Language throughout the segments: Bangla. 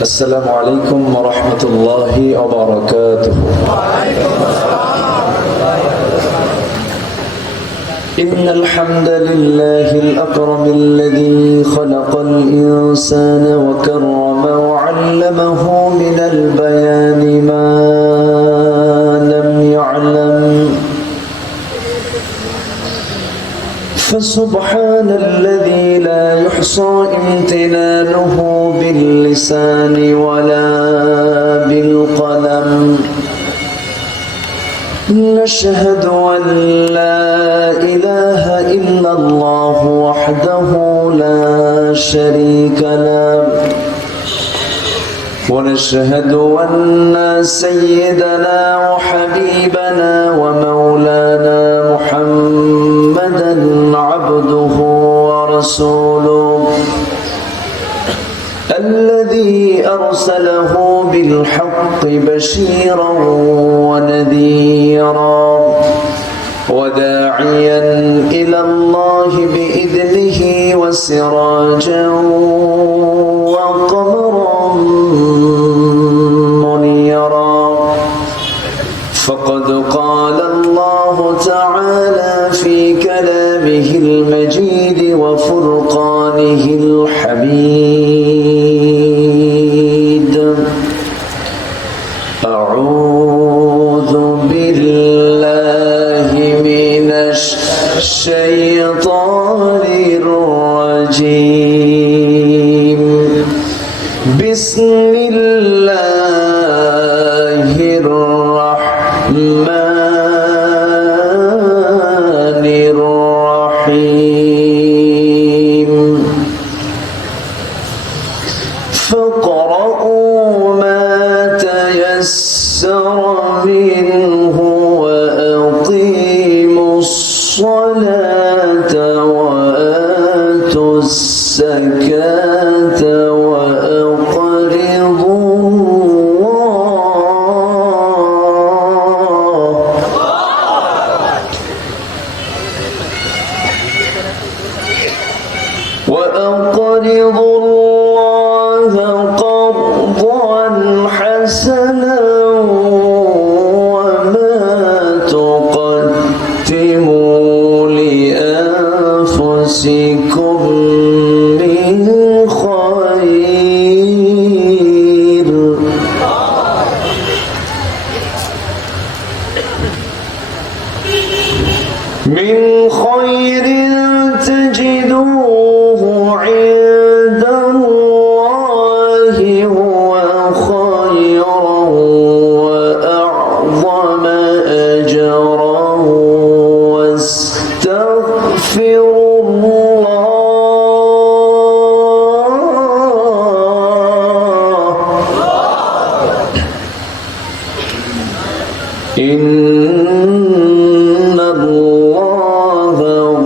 السلام عليكم ورحمة الله وبركاته. إن الحمد لله الأكرم الذي خلق الإنسان وكرم وعلمه من البيان ما لم يعلم، فسبحان الذي لا يحصى امتنانه باللسان ولا بالقلم. نشهد أن لا إله إلا الله وحده لا شريك له، ونشهد أن سيدنا وحبيبنا ومولانا محمدا عبده ورسوله الذي أرسله بالحق بشيرا ونذيرا وداعيا إلى الله بإذنه وسراجا وقمرا منيرا. فقد قال الله تعالى في كلامه المجيد وفرقانه الحميد: أعوذ بالله من الشيطان الرجيم. بسم الله الرحمن الرحيم. فاقرؤوا ما تيسر منه وأقيموا الصلاة وآتوا الزكاة وأقرضوا الله قرضا حسنا وما تقدموا لأنفسكم من خير تجدوه عند الله هو خيرا وأعظم أجرا واستغفروا الله إن الله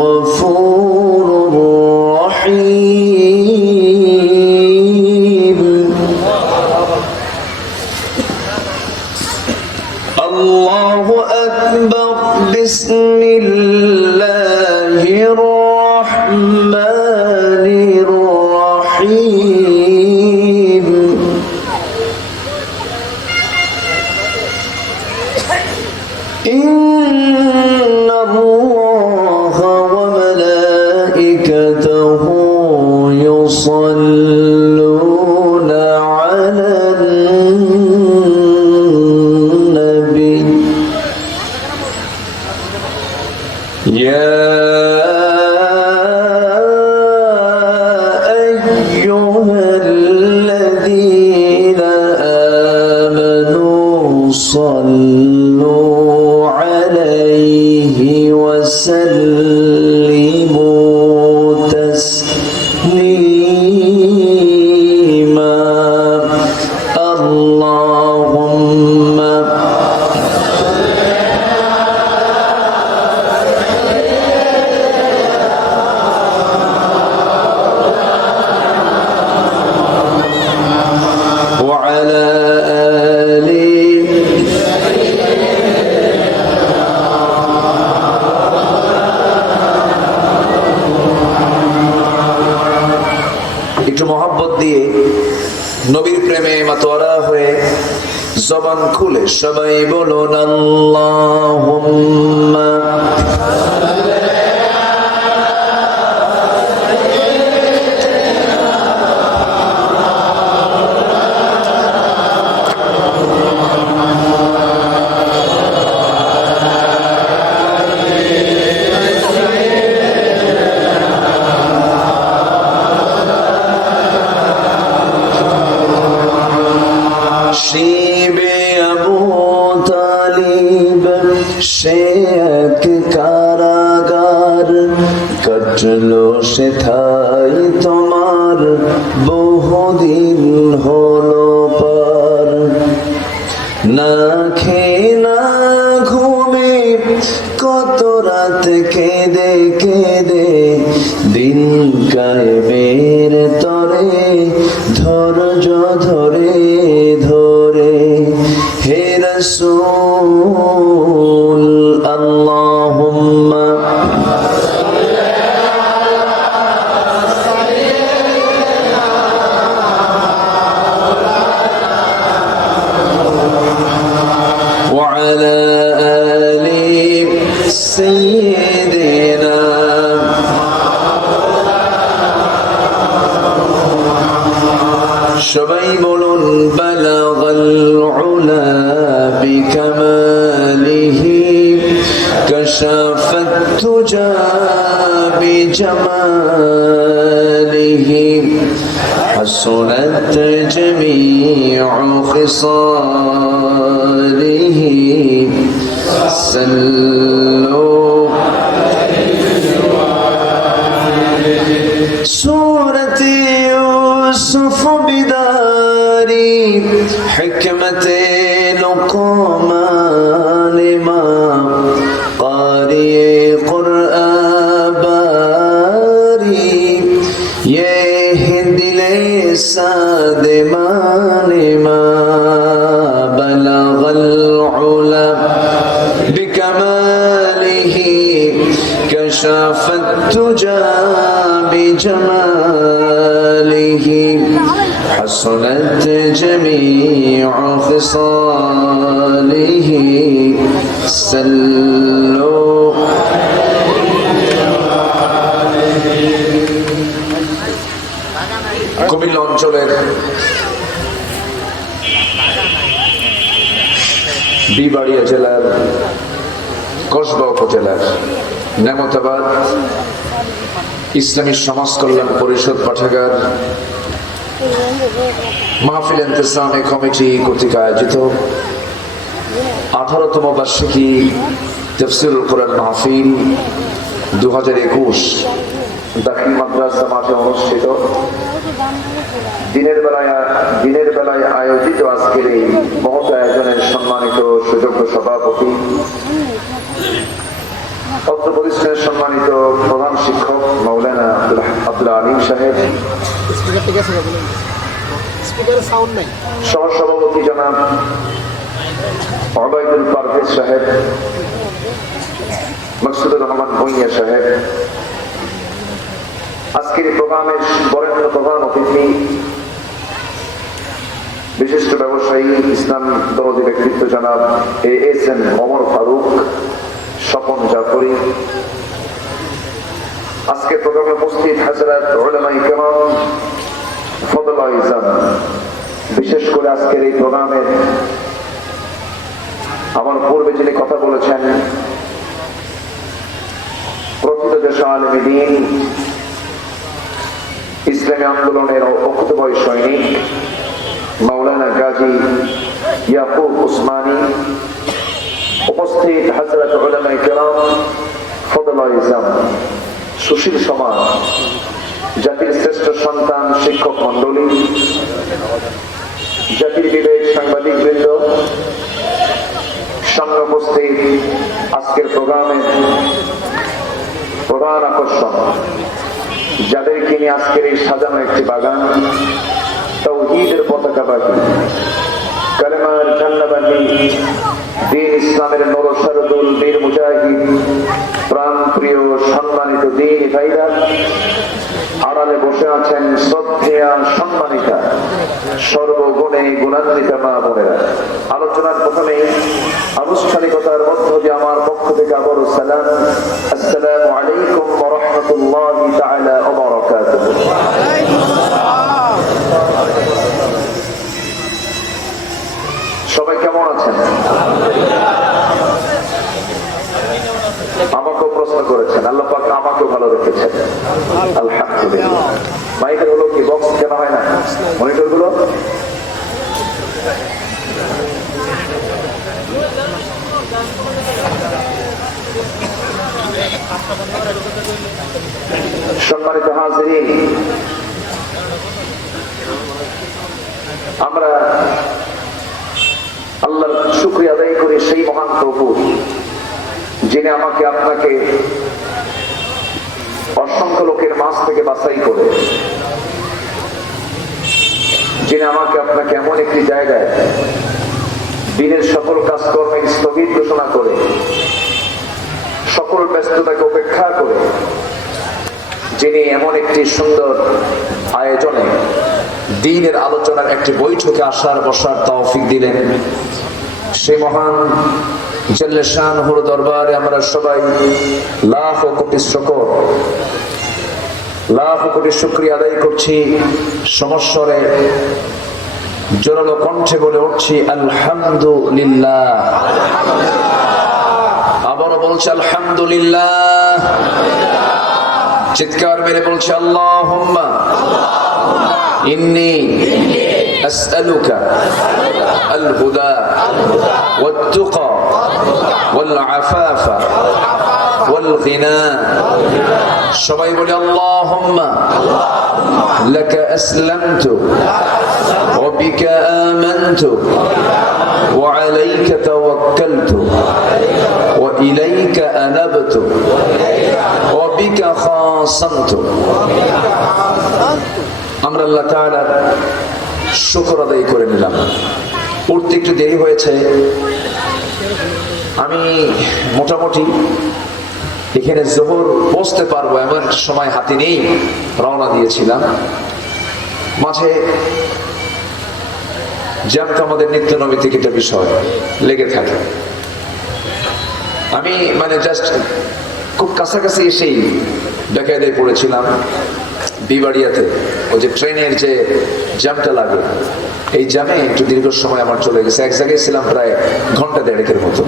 غفور رحيم. الله أكبر. بسم الله الرحمن الرحيم. إن الله وملائكته يصلون على النبي নবীর প্রেমে মাতোয়ারা হয়ে জবান খুলে সবাই বলুন আল্লাহুম্মা শিবে আবু তালিব সে এক কারাগার কাটলো সেথায় তোমার বহুদিন হলো পার না খেয়ে না ঘুমে কত রাত কেঁদে কেঁদে দিন কায়েমের তরে ধৈর্য ধরে ধরে হে রাসূল আল্লাহুম্মা وعلى آل سيدنا সবাই বলুন বালাগাল উলা বিকামালিহি কাশাফাত তুজা বিজামালিহি حسنت جميع خصاله صلوا سورة يوسف بداري حكمة لقمان ما قارئ قرآن باري يهدي لساد ما بلغ العلا بكماله كشف التجى بجماله حسنت جميع خصاله صلوا কুমিল্লা অঞ্চলের বিবাড়িয়া জেলার কসবা উপজেলার নেমতাবাদ ইসলামী সমাজ কল্যাণ পরিষদ পাঠাগার মাহফিল ইন্তেসামে কমিটি কর্তৃক আয়োজিত 18তম বার্ষিকী তাফসীরুল কোরআন মাহফিল 2021 দাখিল মাদ্রাসা মাঠে অনুষ্ঠিত দিনের বেলায় আয়োজিত আজকের এই মহৎ আয়োজনের সম্মানিত সুযোগ্য সভাপতি অত্র প্রতিষ্ঠানের সম্মানিত প্রধান শিক্ষক মাওলানা আব্দুল আলিম সাহেব, সহসভাপতি জনাব ওবায়দুল পারভেজ সাহেব, মাকসুদুর রহমান ভূঁইয়া সাহেব, আজকের প্রোগ্রামের বরেণ্য প্রধান অতিথি বিশিষ্ট ব্যবসায়ী ইসলাম দরদি ব্যক্তিত্ব জনাব ASM ওমর ফারুক স্বপন জাফরি, আজকের প্রোগ্রামে উপস্থিত হযরত উলামায়ে কেরাম, ফদলায়ে ইজাম, বিশেষ করে আজকের এই প্রোগ্রামের আমার পূর্বে যিনি কথা বলেছেন প্রকৃত দেশে আলেমে দ্বীন, ইসলামী আন্দোলনের অকুতোভয় সৈনিক মাওলানা গাজী ইয়াকুব উসমানী, উপস্থিত হযরত উলামায়ে কেরাম, ফদলায়ে ইজাম, সুশীল সমাজ, জাতির শ্রেষ্ঠ সন্তান শিক্ষক মন্ডলী, জাতির বিবেক সাংবাদিক বৃন্দ, সামনে উপস্থিত আজকের প্রোগ্রামের প্রধান আকর্ষণ, যাদেরকে নিয়ে আজকের এই সাজানো একটি বাগান, তাওহীদের পতাকাবাহী, কালেমার ঝান্ডাবাহী, দ্বীন ইসলামের নরসারদুল বীর মুজাহিদ, প্রাণ প্রিয় সম্মানিত দ্বীনী ভাইরা, আড়ালে বসে আছেন শ্রদ্ধেয়া সম্মানিতা সর্বগুণে গুণান্বিতা মা বোনেরা। আলোচনার প্রথমে আনুষ্ঠানিকতার মধ্য দিয়ে আমার পক্ষ থেকে আবারও সালাম, আসসালামু আলাইকুম ওয়া রাহমাতুল্লাহি তাআলা ওয়া বারাকাতুহু। সবাই কেমন আছেন? আমাকেও প্রশ্ন করেছেন, আল্লাহ পাক আমাকেও ভালো রেখেছেন, আলহামদুলিল্লাহ। মাইকের হলো কি বক্স কেন হয় না, মনিটর গুলো সম্মানিত হাজিরিন, আমরা আল্লাহর শুকরিয়া আদায় করি সেই মহান প্রভু যিনি আমাকে আপনাকে অসংখ্য লোকের মাঝ থেকে বাছাই করে, যিনি আমাকে আপনাকে এমন একটি জায়গায় দিনের সকল কাজকর্মে স্থগিত ঘোষণা করে, সকল ব্যস্ততাকে উপেক্ষা করে, যিনি এমন একটি সুন্দর আয়োজনে দ্বীনের আলোচনার একটি বৈঠকে আসার বসার তৌফিক দিলেন, সেই মহান জাল্লে শানহুর দরবারে আমরা সবাই লাখ কোটি শুকরিয়া আদায় করছি। সমস্বরে জোরালো কণ্ঠে বলে উঠছি আলহামদুলিল্লাহ। আবারও বলছি আলহামদুলিল্লাহ। চিৎকার মেরে বলছি আল্লাহুম্মা ইন্নী আসআলুকা আল হুদা ওয়াত তুকা ওয়াল আফাফা ওয়াল গিনা। সবাই বলি আল্লাহুম্মা লাকা আসলামতু ওয়া বিকা আমানতু ওয়া আলাইকা তাওয়াক্কালতু ওয়া ইলাইকা আনাবতু ওয়া বিকা খাসামতু। আমরা আল্লাহ তাআলার শুকর আদায় করে নিলাম। উঠতে একটু দেরি হয়েছে, আমি মোটামুটি এখানে জোহর পৌঁছতে পারবো এমন সময় হাতে নেই রওনা দিয়েছিলাম। মাঝে জ্যাম তো আমাদের নিত্য নৈমিত্তিক একটা বিষয় লেগে থাকে। আমি জাস্ট খুব কাছাকাছি এসেই বেকায়দায় পড়েছিলাম বিবাড়িয়াতে। ওই যে ট্রেনের যে জ্যামটা লাগে, এই জ্যামে একটু দীর্ঘ সময় আমার চলে গেছে। এক জায়গায় ছিলাম প্রায় ঘন্টা দেড়েকের মতো।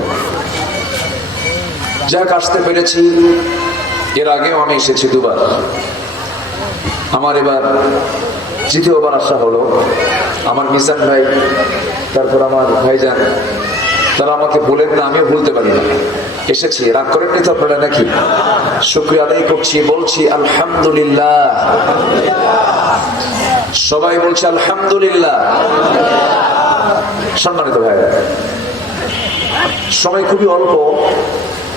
যাক, আসতে পেরেছি। এর আগেও আমি এসেছি দুবার, আমার এবার তৃতীয়বার আসা হলো। আমার মিজান ভাই, তারপর আমার ভাইজান, তারা আমাকে বলেন না, আমিও ভুলতে পারি না। এসেছি, রাগ করেননি তো আপনারা নাকি? শুকরিয়া আদায় করছি, বলছি আলহামদুলিল্লাহ। সবাই বলছে আলহামদুলিল্লাহ। সম্মানিত ভাইরা, সময় খুবই অল্প,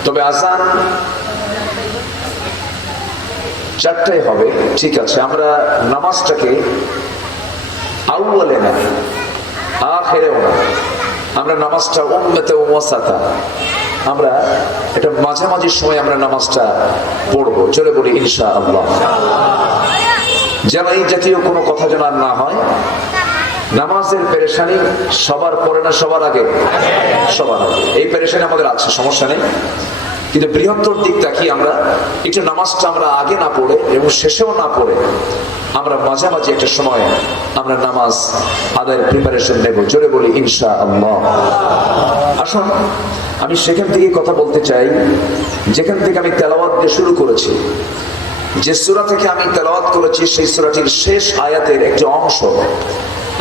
তবে আজান 4টায় হবে, ঠিক আছে। আমরা নামাজটাকে আউয়ালে না, আখিরেও না, আমরা নামাজটা উম্মতে ওয়াসাতা, আমরা এটা মাঝামাঝি সময় আমরা নামাজটা পড়বো। চলে বলি ইনশাআল্লাহ। যেন এই জাতীয় কোনো কথা যেন আর না হয়। নামাজের পেরেশানি সবার পরে না সবার আগে? সবার আগে। এই পেরেশানি আমাদের আছে, সমস্যা নেই, কিন্তু বৃহত্তর দিকটা কি, আমরা একটু নামাজটা আমরা আগে না পড়ে এবং শেষেও না পড়ে আমরা মাঝামাঝি একটা সময় আমরা নামাজ আদায়ের প্রিপারেশন নেব। জোরে বলি ইনশাআল্লাহ। আসুন, আমি সেখান থেকে কথা বলতে চাই যেখান থেকে আমি তেলাওয়াত দিয়ে শুরু করেছি। যে সূরা থেকে আমি তেলাওয়াত করেছি সেই সূরাটির শেষ আয়াতের একটি অংশ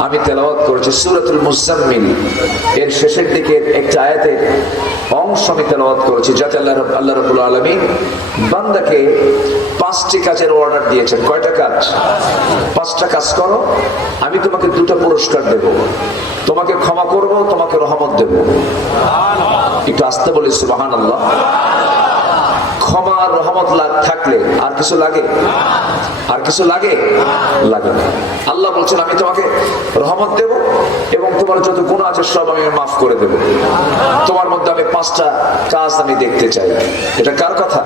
আমি তেলাওয়াত করেছি। সূরাতুল মুজাম্মিল এর শেষের দিকের একটা আয়াতের অংশ আমি তেলাওয়াত করেছি, যাতে আল্লাহ রাব্বুল আলামিন বান্দাকে 5টি কাজের অর্ডার দিয়েছেন। কয়টা কাজ? 5টা কাজ করো, আমি তোমাকে 2টা পুরস্কার দেব, তোমাকে ক্ষমা করব, তোমাকে রহমত দেব। একটু আস্তে বলি সুবহানাল্লাহ। ক্ষমা আর রহমত থাকলে আর কিছু লাগে? আর কিছু লাগে? লাগে না। আল্লাহ বলছেন আমি তোমাকে রহমত দেব এবং তোমার যত গুনাহ আছে সব আমি মাফ করে দেব। তোমার মধ্যে আমি 5টা কাজ আমি দেখতে চাই। এটা কার কথা?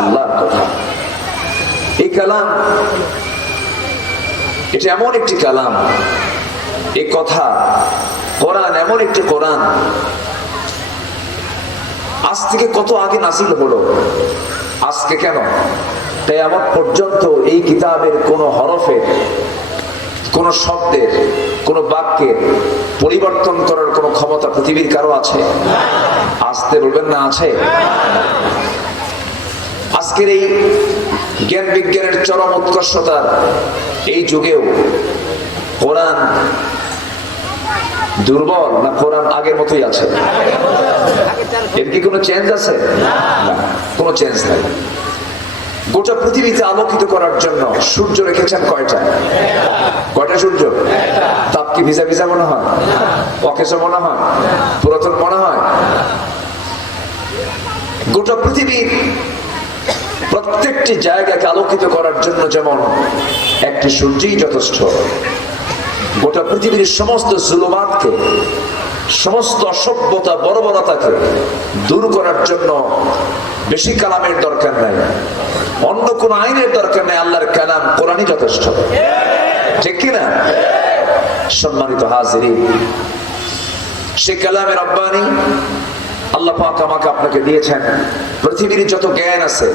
আল্লাহর কথা। এই কালাম এটা এমন একটি কালাম, এই কথা কোরআন এমন একটি কোরআন, আজ থেকে কত আগে নাজিল হলো, আজকে কেন কিয়ামত পর্যন্ত এই কিতাবের কোন হরফের, কোন শব্দের, কোন বাক্যের পরিবর্তন করার কোন ক্ষমতা পৃথিবীর কারো আছে? আসতে বলবেন না আছে? আজকের এই জ্ঞান বিজ্ঞানের চরম উৎকর্ষতার এই যুগেও কোরআন দুর্বল না কোরআন আগের মতোই আছে? এর কি কোনো চেঞ্জ আছে? না, কোনো চেঞ্জ নাই। গোটা পৃথিবীতে আলোকিত করার জন্য সূর্য রেখেছেন কয়টা? কয়টা সূর্য? তাপ কি ভিজা ভিজা মনে হয়? অকেশো মনে হয়? পুরাতন মনে হয়? গোটা পৃথিবীর প্রত্যেকটি জায়গাকে আলোকিত করার জন্য যেমন একটি সূর্যই যথেষ্ট, গোটা পৃথিবীর সমস্ত জুলুমাতকে, সমস্ত অসভ্যতা বর্বরতাকে দূর করার জন্য বেশি কালামের দরকার নাই, অন্য কোন আইনের দরকার নেই, আল্লাহর কালাম কোরআনই যথেষ্ট। ঠিক কিনা? সম্মানিত হাজিরিন, সে কালামে রব্বানি আল্লাহ পাক আমাকে আপনাকে দিয়েছেন। পৃথিবীর যত জ্ঞান আছে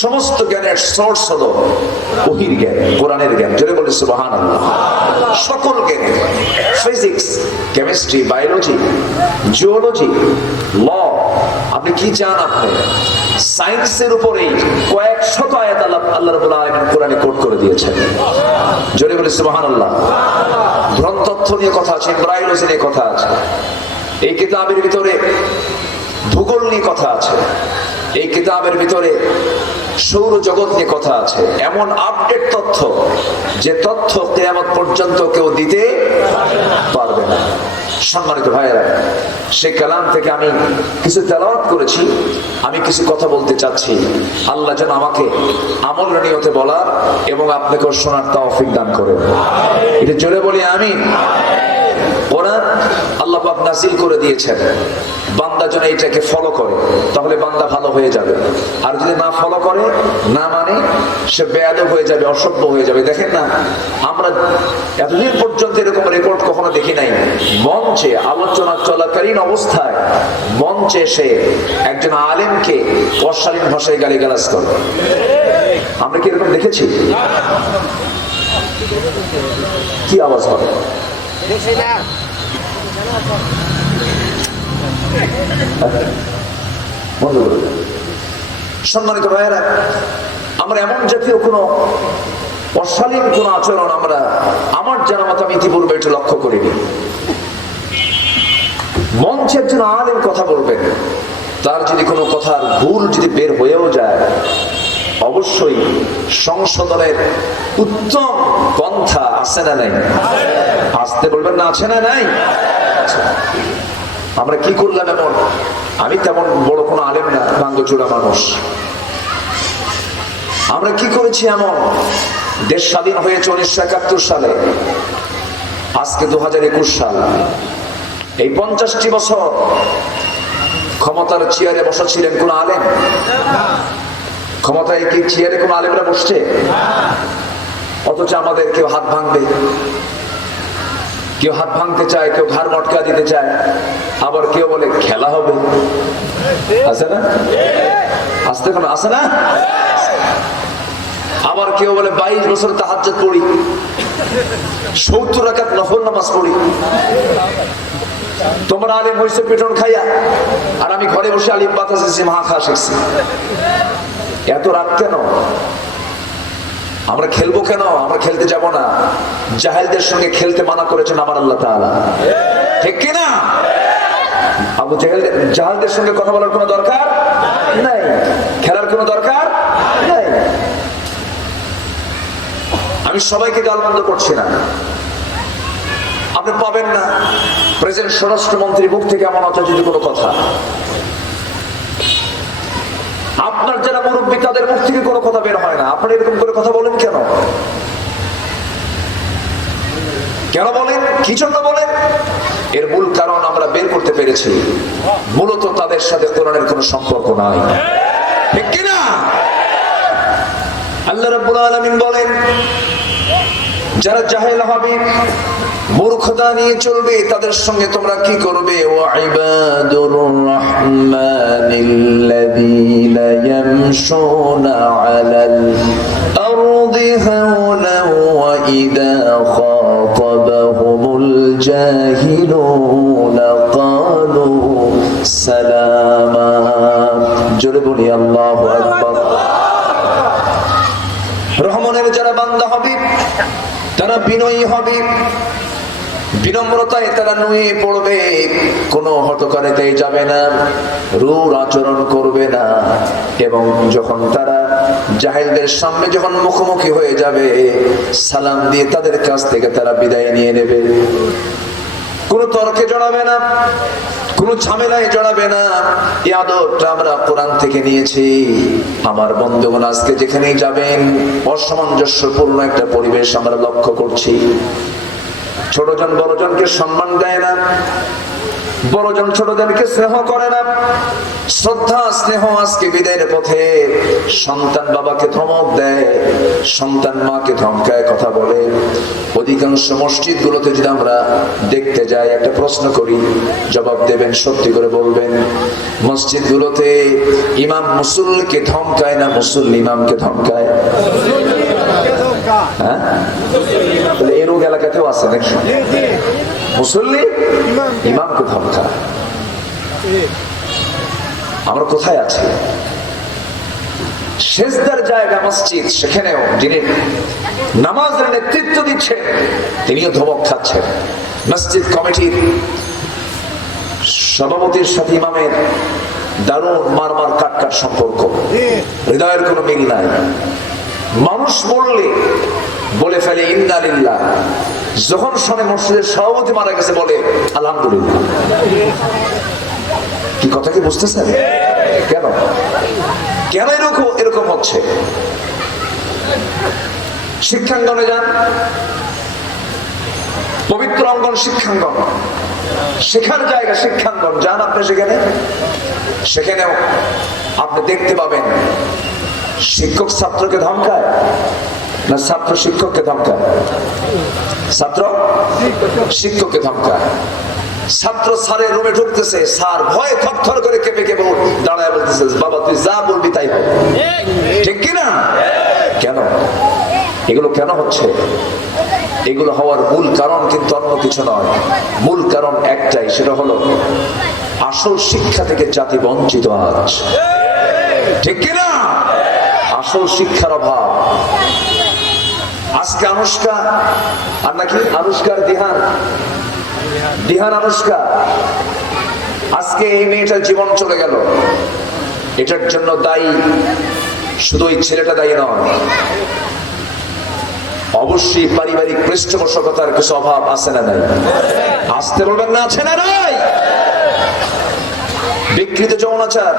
সমস্ত জ্ঞানের সোর্স হলো ওহীর জ্ঞান, কোরআনের জ্ঞান। জোরে বলি সুবহানাল্লাহ। সকল জ্ঞান, ফিজিক্স, কেমিস্ট্রি, বায়োলজি, জিওলজি, ল, আপনি কি চান, আপনি সায়েন্সের উপরেই কয়েক শত আয়াত আল্লাহ রাব্বুল আলামিন কোরআনে কোট করে দিয়েছেন। জোরে বলি সুবহানাল্লাহ। ধনতত্ত্ব নিয়ে কথা আছে, এমব্রায়োলজি নিয়ে কথা আছে, এই কিতাবের ভিতরে ভূগোল নিয়ে কথা আছে, এই কিতাবের ভিতরে সৌরজগৎ নিয়ে কথা আছে। এমন আপডেট তথ্য, যে তথ্য কিয়ামত পর্যন্ত কেউ দিতে পারবে না। সম্মানিত ভাইয়েরা, সেই কালাম থেকে আমি কিছু তেলাওয়াত করেছি, আমি কিছু কথা বলতে চাচ্ছি। আল্লাহ যেন আমাকে আমল নিয়তে বলার এবং আপনাকেও শোনার তৌফিক দান করেন। এটা জোরে বলি আমিন। কোরআন আল্লাহ পাক নাযিল করে দিয়েছেন, বান্দা যেন এটাকে ফলো করে, তাহলে বান্দা ভালো হয়ে যাবে। আর যদি না ফলো করে, না মানে, সে বেয়াদব হয়ে যাবে, অসভ্য হয়ে যাবে। দেখেন না, আমরা এতদিন পর্যন্ত এরকম রেকর্ড কখনো দেখি নাই, মঞ্চে আলোচনা চলাকালীন অবস্থায় মঞ্চে এসে একজন আলেমকে অশালীন ভাষায় গালিগালাজ করে। আমরা কি এরকম দেখেছি? কি আওয়াজ হবে? সম্মানিত ভাইয়েরা, আমরা এমন জাতীয় কোন অশালীন কোন আচরণ আমরা, আমার জানা মতো আমি ইতিপূর্বে এটা লক্ষ্য করিনি। মঞ্চে একজন আলেম কথা বলবেন, তার যদি কোনো কথার ভুল যদি বের হয়েও যায়, অবশ্যই সংশোধনের উত্তম পন্থা আছে না নাই? আসতে বলবেন না, আছে না নাই? আমরা কি করলাম এমন? আমি তেমন বড় কোনো আলেম না, ভাঙ্গচোরা মানুষ। আমরা কি করেছি এমন? দেশ স্বাধীন হয়েছে 1971 সালে, আজকে 2021 সাল। এই 50টি বছর ক্ষমতার চেয়ারে বসা ছিলেন কোন আলেম? ক্ষমতায় কি চেয়ারে কোন আলেমরা বসছে? অথচ আমাদের কেউ হাত ভাঙবে, কেউ হাত ভাঙতে চায়, কেউ ঘাড় মটকা দিতে চায়, আবার কেউ বলে খেলা হবে। আছে না? আসতে কোনো আছে না? আবার কেউ বলে 22 বছর তাহাজ্জুদ পড়ি, 70 রাকাত নফল নামাজ পড়ি। তোমরা আলেম হইছো পিটন খাইয়া, আর আমি ঘরে বসে আলিম বাতাসে মহা খা শিখছি। এত রাগ কেন? আমরা খেলবো কেন? আমরা খেলতে যাব না। জাহেলদের সঙ্গে খেলতে মানা করেছেন আমার আল্লাহ তাআলা, ঠিক কিনা? আবু জাহেলদের সঙ্গে কথা বলার কোনো দরকার নাই, খেলার কোনো দরকার নাই। আমি সবাইকে গালমন্দ করছি না, আপনি পাবেন না প্রেসিডেন্ট স্বরাষ্ট্রমন্ত্রীর মুখ থেকে এমন অযাচিত কোনো কথা। আপনার যারা মুরব্বী তাদের মুখ থেকে কোনো কথা বের হয় না। আপনারা এরকম করে কথা বলেন কেন? কেন বলেন? কি জন্য বলেন? এর মূল কারণ আমরা বের করতে পেরেছি, মূলত তাদের সাথে কোরআনের কোনো সম্পর্ক নাই, ঠিক কিনা? আল্লাহ রাব্বুল আলামিন বলেন, যারা জাহেল হবে, মূর্খতা নিয়ে চলবে, তাদের সঙ্গে তোমরা কি করবে? ওয়া ইবাদুর রাহমানিল্লাযীনা ইয়ামশুনা আলাল আরদি হাওলান ওয়া ইযা খাতাবাহুমুল জাহিলুনা ক্বালু সালামা। জোরে বলি আল্লাহু আকবার। রহমানের যারা বান্দা হবে তারা বিনয়ী হবে, বিনম্রতায় তারা নুয়ে পড়বে, কোনো হটকারিতায় যাবে না, রূঢ় আচরণ করবে না। এবং যখন তারা জাহেলদের সামনে যখন মুখোমুখি হয়ে যাবে, সালাম দিয়ে তাদের কাছ থেকে তারা বিদায় নিয়ে নেবে। কোনো তর্কে জড়াবে না, কোনো ঝামেলায় জড়াবে না। এই আদবটা আমরা কোরআন থেকে নিয়েছি। আমার বন্ধুগণ, আজকে যেখানেই যাবেন অসামঞ্জস্যপূর্ণ একটা পরিবেশ আমরা লক্ষ্য করছি। ছোটজন বড়জনকে সম্মান দেয় না, বড়জন ছোটজনকে স্নেহ করে না। শ্রদ্ধা স্নেহ আজকে বিদায়ের পথে। সন্তান বাবাকে ধমক দেয়, সন্তান মাকে ধমকায়, কথা বলে। অধিকাংশ মসজিদ গুলোতে যদি আমরা দেখতে যাই, একটা প্রশ্ন করি, জবাব দেবেন, সত্যি করে বলবেন। মসজিদ গুলোতে ইমাম মুসল্লিকে ধমকায় না মুসল্লি ইমামকে ধমকায়? হ্যাঁ, এই রোগ এলাকাতেও আছে নাকি? মুসল্লি ইমামকে ধমকায়। আমরা কোথায় আছি? সেজদার জায়গা মসজিদ, সেখানেও যিনি নামাজের নেতৃত্ব দিচ্ছেন তিনিও ধমক খাচ্ছেন। মসজিদ কমিটির সভাপতির সাথে ইমামের দারুণ মারমার কাটকাট সম্পর্ক, হৃদয়ের কোনো মিল নাই। মানুষ বললে বলে ফেলে ইন্না লিল্লাহ, যখন শোনে মসজিদের সভাপতি মারা গেছে বলে আলহামদুলিল্লাহ। কি কথা কি বুঝতেছেন? কেন কেন এরকম হচ্ছে? শিক্ষাঙ্গনে যান, পবিত্র অঙ্গন শিক্ষাঙ্গন, শেখার জায়গা শিক্ষাঙ্গন, যান আপনি সেখানেও আপনি দেখতে পাবেন শিক্ষক ছাত্রকে ধমকায় না ছাত্র শিক্ষককে ধমকায়? ছাত্র শিক্ষককে ধমকায়। ছাত্র স্যারের রুমে ঢুকতেছে, স্যার ভয়ে থরথর করে কেঁপে কেঁপে দাঁড়ায় বলতেছে, বাবা তুই যা বলবি তাই হবে। ঠিক কিনা? কেন এগুলো কেন হচ্ছে? এগুলো হওয়ার মূল কারণ কিন্তু অন্য কিছু নয়। মূল কারণ একটাই, সেটা হলো আসল শিক্ষা থেকে জাতি বঞ্চিত আজ। ঠিক কিনা? আসল শিক্ষার অভাব। আজকে আনুষ্কা আর নাকি আনুষ্কার দিহান আনুষ্কা, আজকে এই মেয়েটার জীবন চলে গেল। এটার জন্য দায়ী শুধু ওই ছেলেটা দায়ী নয়, অবশ্যই পারিবারিক পৃষ্ঠপোষকতার কিছু অভাব আছে না নাই? আসতে বলবেন না, আছে না নাই? বিকৃত যৌনাচার,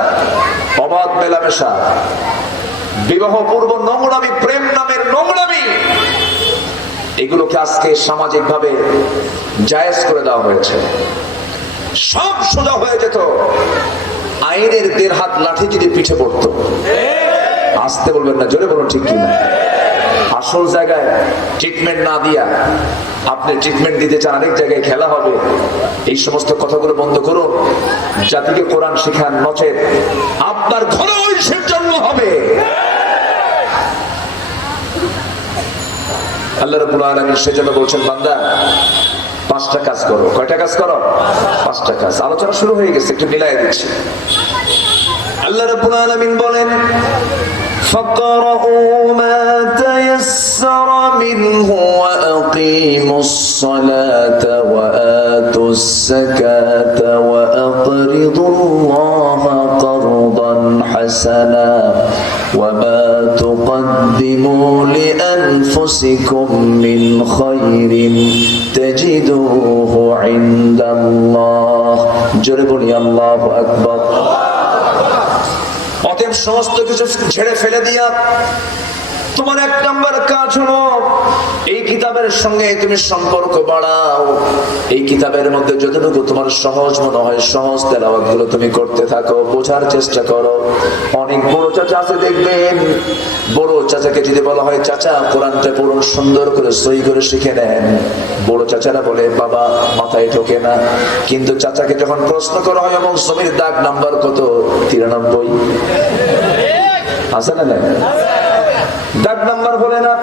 অবাধ মেলামেশা, বিবাহ পূর্ব নোংরামি, প্রেম নামের নোংরামি, এগুলোকে আজকে সামাজিক ভাবে জায়েজ করে দেওয়া হয়েছে। সব সোজা হয়ে যেত আইনের ১.৫ হাত লাঠি যদি পিঠে পড়তো। আসতে বলবেন না, জোরে বলুন ঠিক কিনা? আসল জায়গায় ট্রিটমেন্ট না দিয়া আপনি ট্রিটমেন্ট দিতে চান আরেক জায়গায়, খেলা হবে। এই সমস্ত কথাগুলো বন্ধ করুন, জাতিকে কোরআন শিখান, নচেত আপনার ঘরে ঐশীর জন্ম হবে। আল্লাহ রাব্বুল আলামিন সেজন্য বলছেন, বান্দা 5টা কাজ করো। কয়টা কাজ করো? 5টা কাজ। আলোচনা শুরু হয়ে গেছে, একটু মিলাই দিচ্ছি। আল্লাহ রাব্বুল আলামিন বলেন, فَاقْرَؤُوا مَا تَيَسَّرَ مِنْهُ وَأَقِيمُوا الصَّلَاةَ وَآتُوا الزَّكَاةَ وَأَقْرِضُوا اللَّهَ قَرْضًا حَسَنًا وَمَا تُقَدِّمُوا لِأَنفُسِكُم مِّنْ خَيْرٍ تَجِدُوهُ عِندَ اللَّهِ। জোরে বলি আল্লাহু আকবার। অতএব সমস্ত কিছু ছেড়ে ফেলে দিয়া তোমার এক নাম্বার কাজ হলো এই কিতাবের সঙ্গে তুমি সম্পর্ক বাড়াও। এই কিতাবের মধ্যে যতটুকু তোমার সহজ মনে হয় সহজ তেলাওয়াত গুলো তুমি করতে থাকো, বোঝার চেষ্টা করো। অনেক বড় চাচা আছে দেখবেন, বড় চাচাকে যদি বলা হয় চাচা কোরআনটা পড়ুন, সুন্দর করে সহি করে শিখে নেন, বড় চাচারা বলে বাবা মাথায় ঢোকে না। কিন্তু চাচাকে যখন প্রশ্ন করা হয় এবং জমির দাগ নাম্বার কত, 93 আছে না? দাগ নাম্বার বলে না,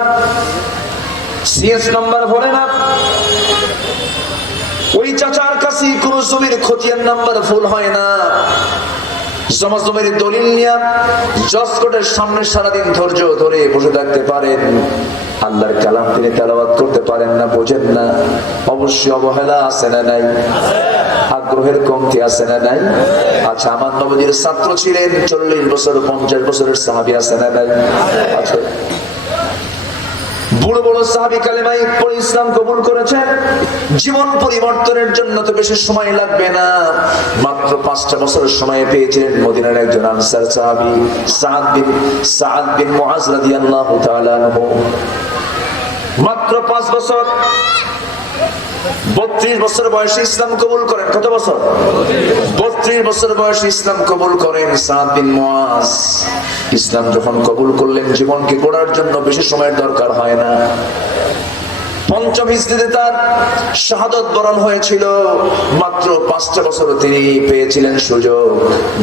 সিএস নাম্বার বলে না। ওই চাচার কাছে কোন জমির খতিয়ান নাম্বার ভুল হয় না। জমির দলিল নিয়ে জজ কোর্টের সামনে সারাদিন ধৈর্য ধরে বসে থাকতে পারেন, আল্লাহর কালাম তিনি তেলাওয়াত করতে পারেন না, বোঝেন না। অবশ্যই অবহেলা আছে না নাই? আগ্রহের কমতি আছে না নাই? আচ্ছা, আমার নবীর ছাত্র ছিলেন 40 বছর 50 বছরের সাহাবী আছে না নাই? আচ্ছা, বড় বড় সাহাবী কালেমা পড়ে ইসলাম কবুল করেছেন। জীবন পরিবর্তনের জন্য তো বেশি সময় লাগবে না, মাত্র 5টা বছর সময় পেয়েছিলেন মদিনার একজন আনসার সাহাবী সাআদ বিন মুআজ রাদিয়াল্লাহু তাআলা আনহু। মাত্র 5 বছর, 32 বছর বয়সে ইসলাম কবুল করেন। কত বছর? 32 বছর বয়সে ইসলাম কবুল করেন সাআদ বিন মুআজ। ইসলাম যখন কবুল করলেন, জীবনকে গড়ার জন্য বেশি সময়ের দরকার হয় না। 5ম হিজরিতে তার শাহাদাত বরণ হয়েছিল। মাত্র 5টা বছর তিনি পেয়েছিলেন সুযোগ।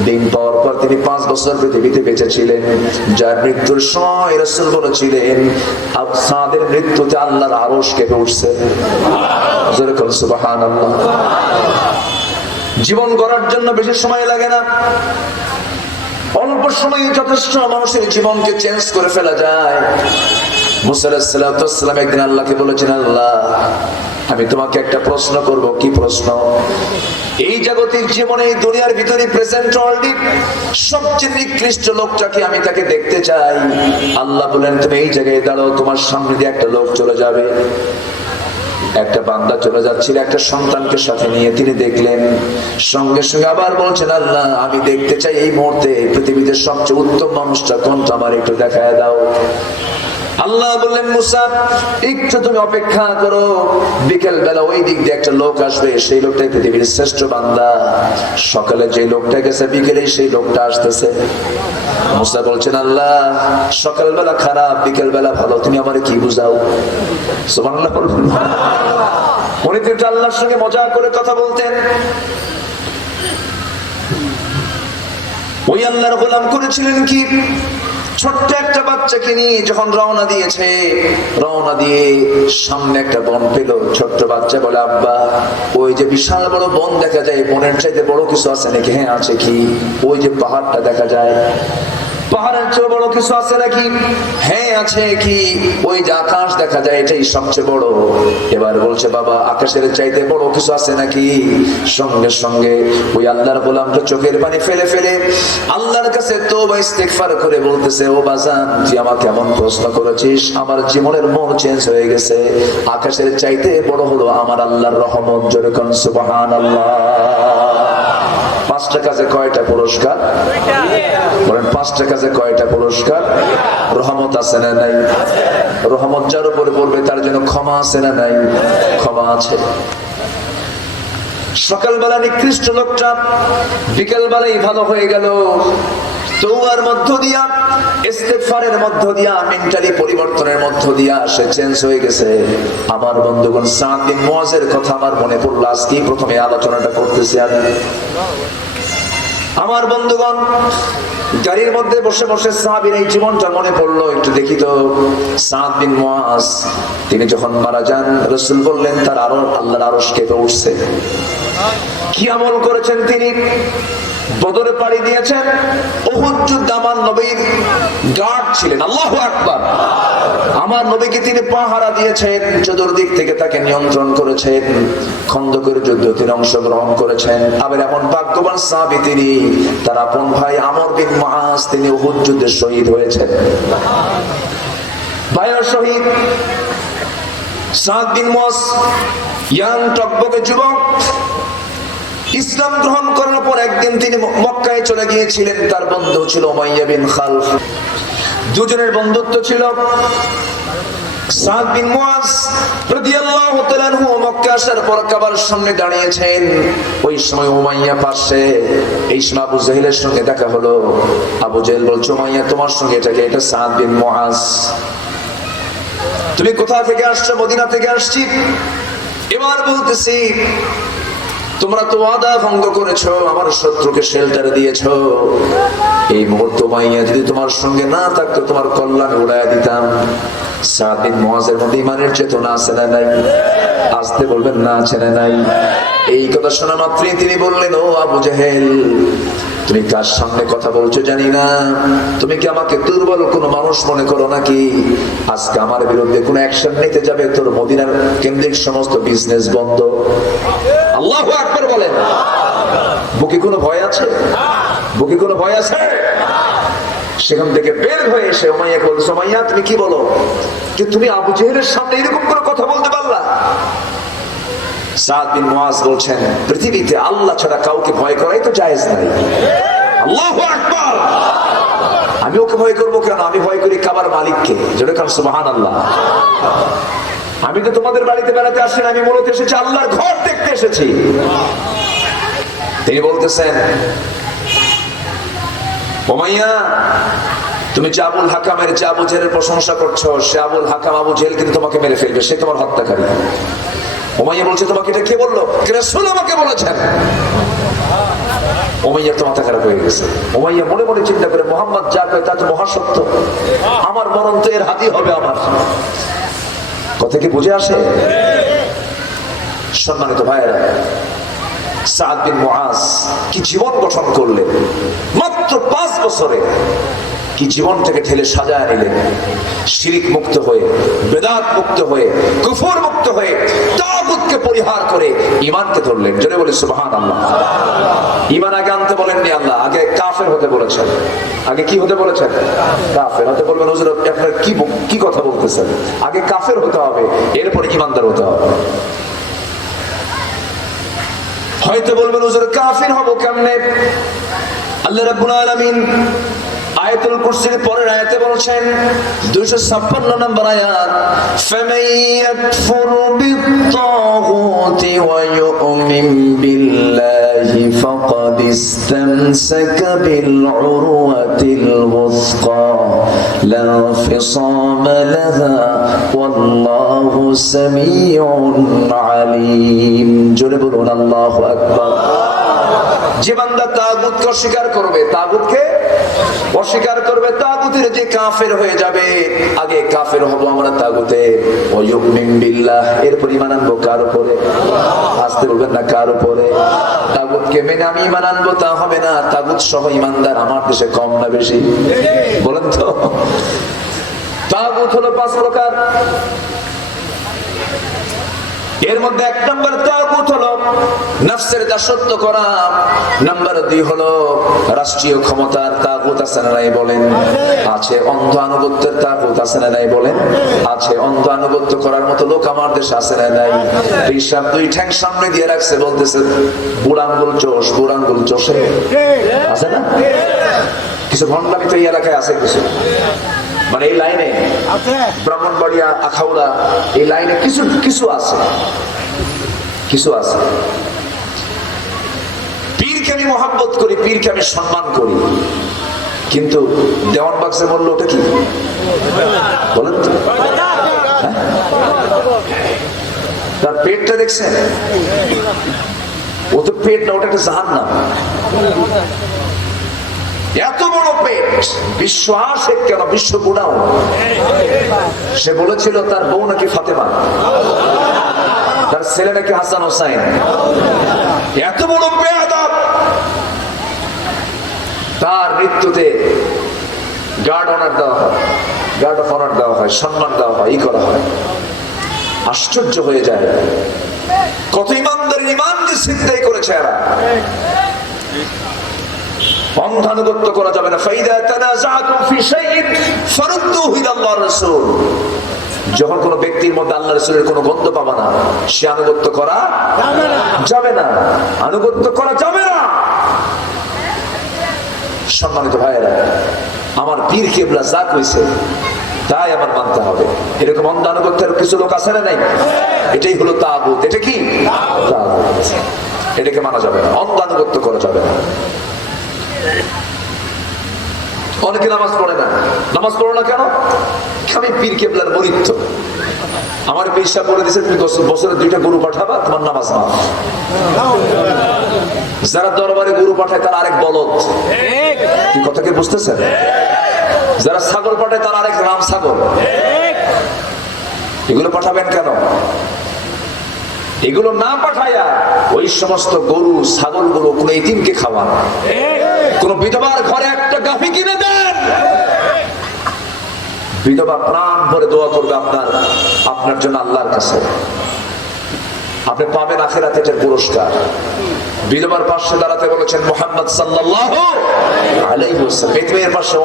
দিন পর পর তিনি 5 বছর পৃথিবীতে বেঁচে ছিলেন। যার মৃত্যুর সময় রাসূল বলেছিলেন সাদের মৃত্যুতে আল্লাহর আরশ কেঁপে উঠছে। যেরকম সুবহানাল্লাহ। জীবন গড়ার জন্য বেশি সময় লাগে না, অল্প সময়ে যথেষ্ট মানুষের জীবনকে চেঞ্জ করে ফেলা যায়। মুসা আলাইহিস সালাম একদিন আল্লাহকে বলেছেন, আল্লাহ আমি তোমাকে একটা প্রশ্ন করব। কি প্রশ্ন? এই জাগতিক জীবনে এই দুনিয়ার ভিতরে প্রেজেন্ট ওয়ার্ল্ডে সবচেয়ে নিকৃষ্ট লোকটাকে আমি তাকে দেখতে চাই। আল্লাহ বলেন তুমি এই জায়গায় দাঁড়াও, তোমার সামনে দিয়ে একটা লোক চলে যাবে। একটা বান্দা চলে যাচ্ছিল একটা সন্তানকে সাথে নিয়ে, তিনি দেখলেন। সঙ্গে সঙ্গে আবার বলছেন, আল্লাহ আমি দেখতে চাই এই মুহূর্তে পৃথিবীতে সবচেয়ে উত্তম মানুষটা কোনটা, আমার একটু দেখায় দাও। আল্লাহ বললেন মুসা একটু তুমি অপেক্ষা করো, বিকেল বেলা ওই দিক দিয়ে একটা লোক আসবে, সেই লোকটাই পৃথিবীর শ্রেষ্ঠ বান্দা। সকালে যে লোকটা গেছে বিকেলে সেই লোকটা আসতেছে। মুসা বলছেন, আল্লাহ সকাল বেলা খারাপ বিকেল বেলা ভালো, তুমি আমারে কি বুঝাও? সুবহানাল্লাহ বলুন। উনি তো আল্লাহর সঙ্গে মজা করে কথা বলতেন। ওই আল্লাহর গোলাম করেছিলেন কি, ছোট্ট একটা বাচ্চাকে নিয়ে যখন রওনা দিয়েছে, রওনা দিয়ে সামনে একটা বন পেল। ছোট্ট বাচ্চা বলে, আব্বা ওই যে বিশাল বড় বন দেখা যায়, বনের চাইতে বড় কিছু আছে নাকি? হ্যাঁ আছে। কি? ওই যে পাহাড়টা দেখা যায়, পাহাড়ের চেয়ে বড় কিছু আছে নাকি? হ্যাঁ আছে। কি? ওই যে আকাশ দেখা যায়, এটাই সবচেয়ে বড়। এবার বলছে, বাবা আকাশের চাইতে বড় কিছু আছে নাকি? সঙ্গে সঙ্গে ওই আল্লাহর গোলামটা চোখের পানি ফেলে ফেলে আল্লাহর কাছে তওবা ইস্তিগফার করে বলতেছে, ও বাজান তুই আমাকে এমন প্রশ্ন করেছিস, আমার জীবনের মোড় চেঞ্জ হয়ে গেছে। আকাশের চাইতে বড় হলো আমার আল্লাহর রহমত। যেরকম সুবহানাল্লাহ। 5টা কাজে কয়টা পুরস্কার? বলেন 5টা কাজে কয়টা পুরস্কার? রহমত আছে না নাই? রহমত যার উপরে পড়বে তার জন্য ক্ষমা আছে না নাই? ক্ষমা আছে। সকালবেলা নিকৃষ্ট লোকটা বিকেল বেলায় ভালো হয়ে গেল। তওবার মধ্য দিয়া, ইস্তিগফারের মধ্য দিয়া, মেন্টালি পরিবর্তনের মধ্য দিয়া সে চেঞ্জ হয়ে গেছে। আমার বন্ধুগণ, সাআদ বিন মুআজের কথা আমার মনে পড়লো। আজকে প্রথমে আলোচনাটা করতেছি আমি। আমার বন্ধুগণ, গাড়ির মধ্যে বসে বসে সাহাবীর এই জীবনটা মনে পড়লো। একটু দেখি তো, সাআদ বিন মুআজ তিনি যখন মারা যান, রাসূল বললেন তার আল্লাহর আরশ কেঁপে উঠছে। কি আমল করেছেন তিনি? বদরে পাড়ি দিয়েছেন, উহুদ যুদ্ধে আমার নবীর গার্ড ছিলেন। আল্লাহু আকবার। আমার নবীকে তিনি পাহারা দিয়েছেন, চতুর্দিক থেকে তাকে নিয়ন্ত্রণ করেছেন। খন্দকের যুদ্ধে তিনি অংশগ্রহণ করেছেন। আবার এমন ভাগ্যবান সাহাবী তিনি, তার আপন ভাই আমর বিন মুআজ তিনি উহুদ যুদ্ধে শহীদ হয়েছেন। ভাইয়ের শহীদ সাআদ বিন মুআজ ইয়াং টকবকে যুবক, ইসলাম গ্রহণ করার পর একদিন তিনি মক্কায় চলে গিয়েছিলেন। তার বন্ধু ছিল উমাইয়া বিন খালফ। দুজনের বন্ধুত্ব ছিল। সাদ বিন মুআজ রাদিয়াল্লাহু তাআলা আনহু মক্কা আসার পর কাবার সামনে দাঁড়িয়েছেন। ওই সময় উমাইয়া পাশে। এই সময় আবু জাহেলের সঙ্গে দেখা হলো। আবু জাহেল বলছে, উমাইয়া তোমার সঙ্গে এটা সাদ বিন মুআজ। তুমি কোথা থেকে আসছো? মদিনা থেকে আসছি। এবার বলতেছি, তোমরা তো ওয়াদা ভঙ্গ করেছো, আমার শত্রুকে শেল্টার দিয়েছো। এই মুহূর্তে উমাইয়া যদি তোমার সঙ্গে না থাকতো, তোমার কল্যাণ উড়াইয়া দিতাম। সাদ বিন মুআজের মধ্যে ঈমানের চেতনা আছে না নাই? আসতে বলবেন না, আছে না নাই? এই কথা শোনা মাত্রই তিনি বললেন, ও আবু জাহেল, তুমি কার সামনে কথা বলছো জানি না। তুমি কি আমাকে দুর্বল কোনো মানুষ মনে করো নাকি? আজকে আমার বিরুদ্ধে কোনো অ্যাকশন নিতে যাবে, তোর মদিনার কেন্দ্রিক সমস্ত বিজনেস বন্ধ। আল্লাহু আকবার বলেন। বুকে কোনো ভয় আছে? বুকে কোনো ভয় আছে? সেখান থেকে বের হয়ে এসে উমাইয়াকে বলছে, উমাইয়া তুমি কি বলো যে তুমি আবু জেহেলের সামনে এরকম করে কথা বলতে পারলা? সাদ বিন মুআজ বলছেন, পৃথিবীতে আল্লাহ ছাড়া কাউকে ভয় করাই তো জায়েজ নাই। আল্লাহু আকবার। আমি ওকে ভয় করবো কেন? আমি ভয় করি কাবার মালিককে। যেটা কারণ সুবহানাল্লাহ। আমি তো তোমাদের বাড়িতে বেড়াতে আসি না, আমি মূলত এসেছি আল্লাহর ঘর দেখতে এসেছি। তিনি বলতেছেন, উমাইয়া তুমি যে আবুল হাকামের, যে আবু জেহেলের প্রশংসা করছো, সে আবুল হাকাম আবু জেহেল কিন্তু তোমাকে মেরে ফেলবে, সে তোমার হত্যাকারী। উমাইয়া বলছে, তোমাকে এটা কে বললো? রাসূল আমাকে বলেছেন। উমাইয়া তো মাথা খারাপ হয়ে গেছে। উমাইয়া মনে মনে চিন্তা করে, মুহাম্মদ যা কয় তা তো মহাসত্য, আমার মরণ তো এর হাতি হবে। আমার কথা কি বুঝে আসে? সম্মানিত ভাইয়েরা, সাদ বিন মুআজ কি জীবন গঠন করলেন! মাত্র 5 বছরে কি জীবনটাকে ঠেলে সাজায় নিলেন। শিরিক মুক্ত হয়ে, বেদাত মুক্ত হয়ে, কুফর মুক্ত হয়ে, তাগুতকে পরিহার করে ঈমানকে ধরলেন। জোরে বলি সুবহানাল্লাহ। ঈমান আগে আনতে বলেননি আল্লাহ, আগে কাফের হতে বলেছেন। আগে কি হতে বলেছেন? কাফের হতে বলবেন। হুজুর আপনারা কি কথা বলতেছেন? আগে কাফের হতে হবে, এরপরে ঈমানদার হতে হবে। হয়তো বলবেন, হুজুর কাফির হব কেমনে? আল্লাহ রাব্বুল আলামিন আয়াতুল কুরসির পরের আয়াতে বলেছেন, 256 নম্বর আয়াত, ফামান ইয়াকফুরু বিত-তাগুতি ওয়া ইউমিন বিল্লাহি ফাকাদ ইসতামসাকা বিল উরওয়াতিল ওয়াসকা লা ফিসামা লাহা ওয়াল্লাহু সামিউন আলীম। জোরে বলুন আল্লাহু আকবার। যে বান্দা তাগুতকে অস্বীকার করবে, তাগুতকে অস্বীকার করবে, তাগুতের যে কাফের হয়ে যাবে। আগে কাফের হব আমরা তাগুতে, ওয়া ইউমিন বিল্লাহ, এরপর ঈমান আনবো কার উপরে? আসতে বলবেন না, কার উপরে? তাগুতকে মেনে আমি ঈমান আনবো তা হবে না। তাগুত সহ ঈমানদার আমার দেশে কম না বেশি? বলেন তো। তাগুত হলো 5 প্রকার। এর মধ্যে 1 নম্বর তাগুত হলো নফসের দাসত্ব করা। নাম্বার 2 হলো রাষ্ট্রীয় ক্ষমতার তাগুত। আছে না নাই বলেন? আছে। অন্ধ আনুগত্যের তাগুত আছে না নাই বলেন? আছে। অন্ধ আনুগত্য করার মতো লোক আমার দেশে আছে না নাই? হিসাব 2 ঠ্যাং সামনে দিয়ে রাখছে, বলতেছে বুড়াঙ্গুল চোষ, বুড়াঙ্গুল চোষে। আছে না? কিছু ভণ্ডামি তো এই এলাকায় আছে কিছু, মানে এই লাইনে ব্রাহ্মণবাড়িয়া, আখাউড়া, এই লাইনে কিছু আছে, কিছু আছে। পীরকে আমি মহব্বত করি, পীরকে আমি সম্মান করি, কিন্তু দেওয়ানবাগসে বললো ওটা কি বলেন তো? তার পেটটা দেখছেন? ও তো পেট না, ওটা একটা জাহান্নাম। এত বড় পেট, বিশ্ব আশেক কেন, বিশ্ব গুণাও। সে বলেছিল তার বউ নাকি ফাতেমা, তার ছেলে নাকি হাসান হোসাইন। এত বড় বেয়াদব, তার মৃত্যুতে গার্ড অনার দেওয়া হয়, গার্ড অফ অনার দেওয়া হয়, সম্মান দেওয়া হয়, ই করা হয়। আশ্চর্য হয়ে যায়, কত ইমানদারের ইমানকে ছিনতাই করেছে এরা। অন্ধানুগত্য করা যাবে না। ফাইদা তানাযাতুম ফি শাইইন ফারুদ্দুহু ইলা আল্লাহর রাসূল। যখন কোন ব্যক্তির মধ্যে আল্লাহ রাসূলের কোনো গন্ধ পাবা না, সে আনুগত্য করা যাবে না, আনুগত্য করা যাবে না। সম্মানিত ভাইয়েরা, আমার পীর কেবলা যা কইছে তাই আমার মানতে হবে। এরকম অন্ধানুগত্যের কিছু লোক আছে না নাই? এটাই হলো তাগুত। এটা কি তাগুত? এটাকে মানা যাবে না, অন্ধানুগত্য করা যাবে না। অনেকে নামাজ পড়ে না। নামাজ পড়ো না কেন? আমি পীর কেবলার মরিত্ব, আমার পেশা বলে দিয়েছে তুমি বছরে 2টা গরু পাঠাবা, তোমার নামাজ মাফ। যারা দরবারে গরু পাঠায় তার আরেক বলদ। কি কথা কি বুঝতেছেন? যারা ছাগল পাঠায় তার আরেক রাম ছাগল। এগুলো পাঠাবেন কেন? এগুলো না পাঠাইয়া ওই সমস্ত গরু ছাগল গুলো কোন এতিমকে খাওয়ান, কোন বিধবার ঘরে একটা গাভী কিনে দেন। বিধবা প্রাণ ভরে দোয়া করবে আপনার জন্য আল্লাহর কাছে, আপনি পাবেন আখিরাতে এটার পুরস্কার। বিধবার পাশে দাঁড়াতে বলেছেন মুহাম্মদ সাল্লাল্লাহু আলাইহি ওয়াসাল্লাম, এতিমের পাশে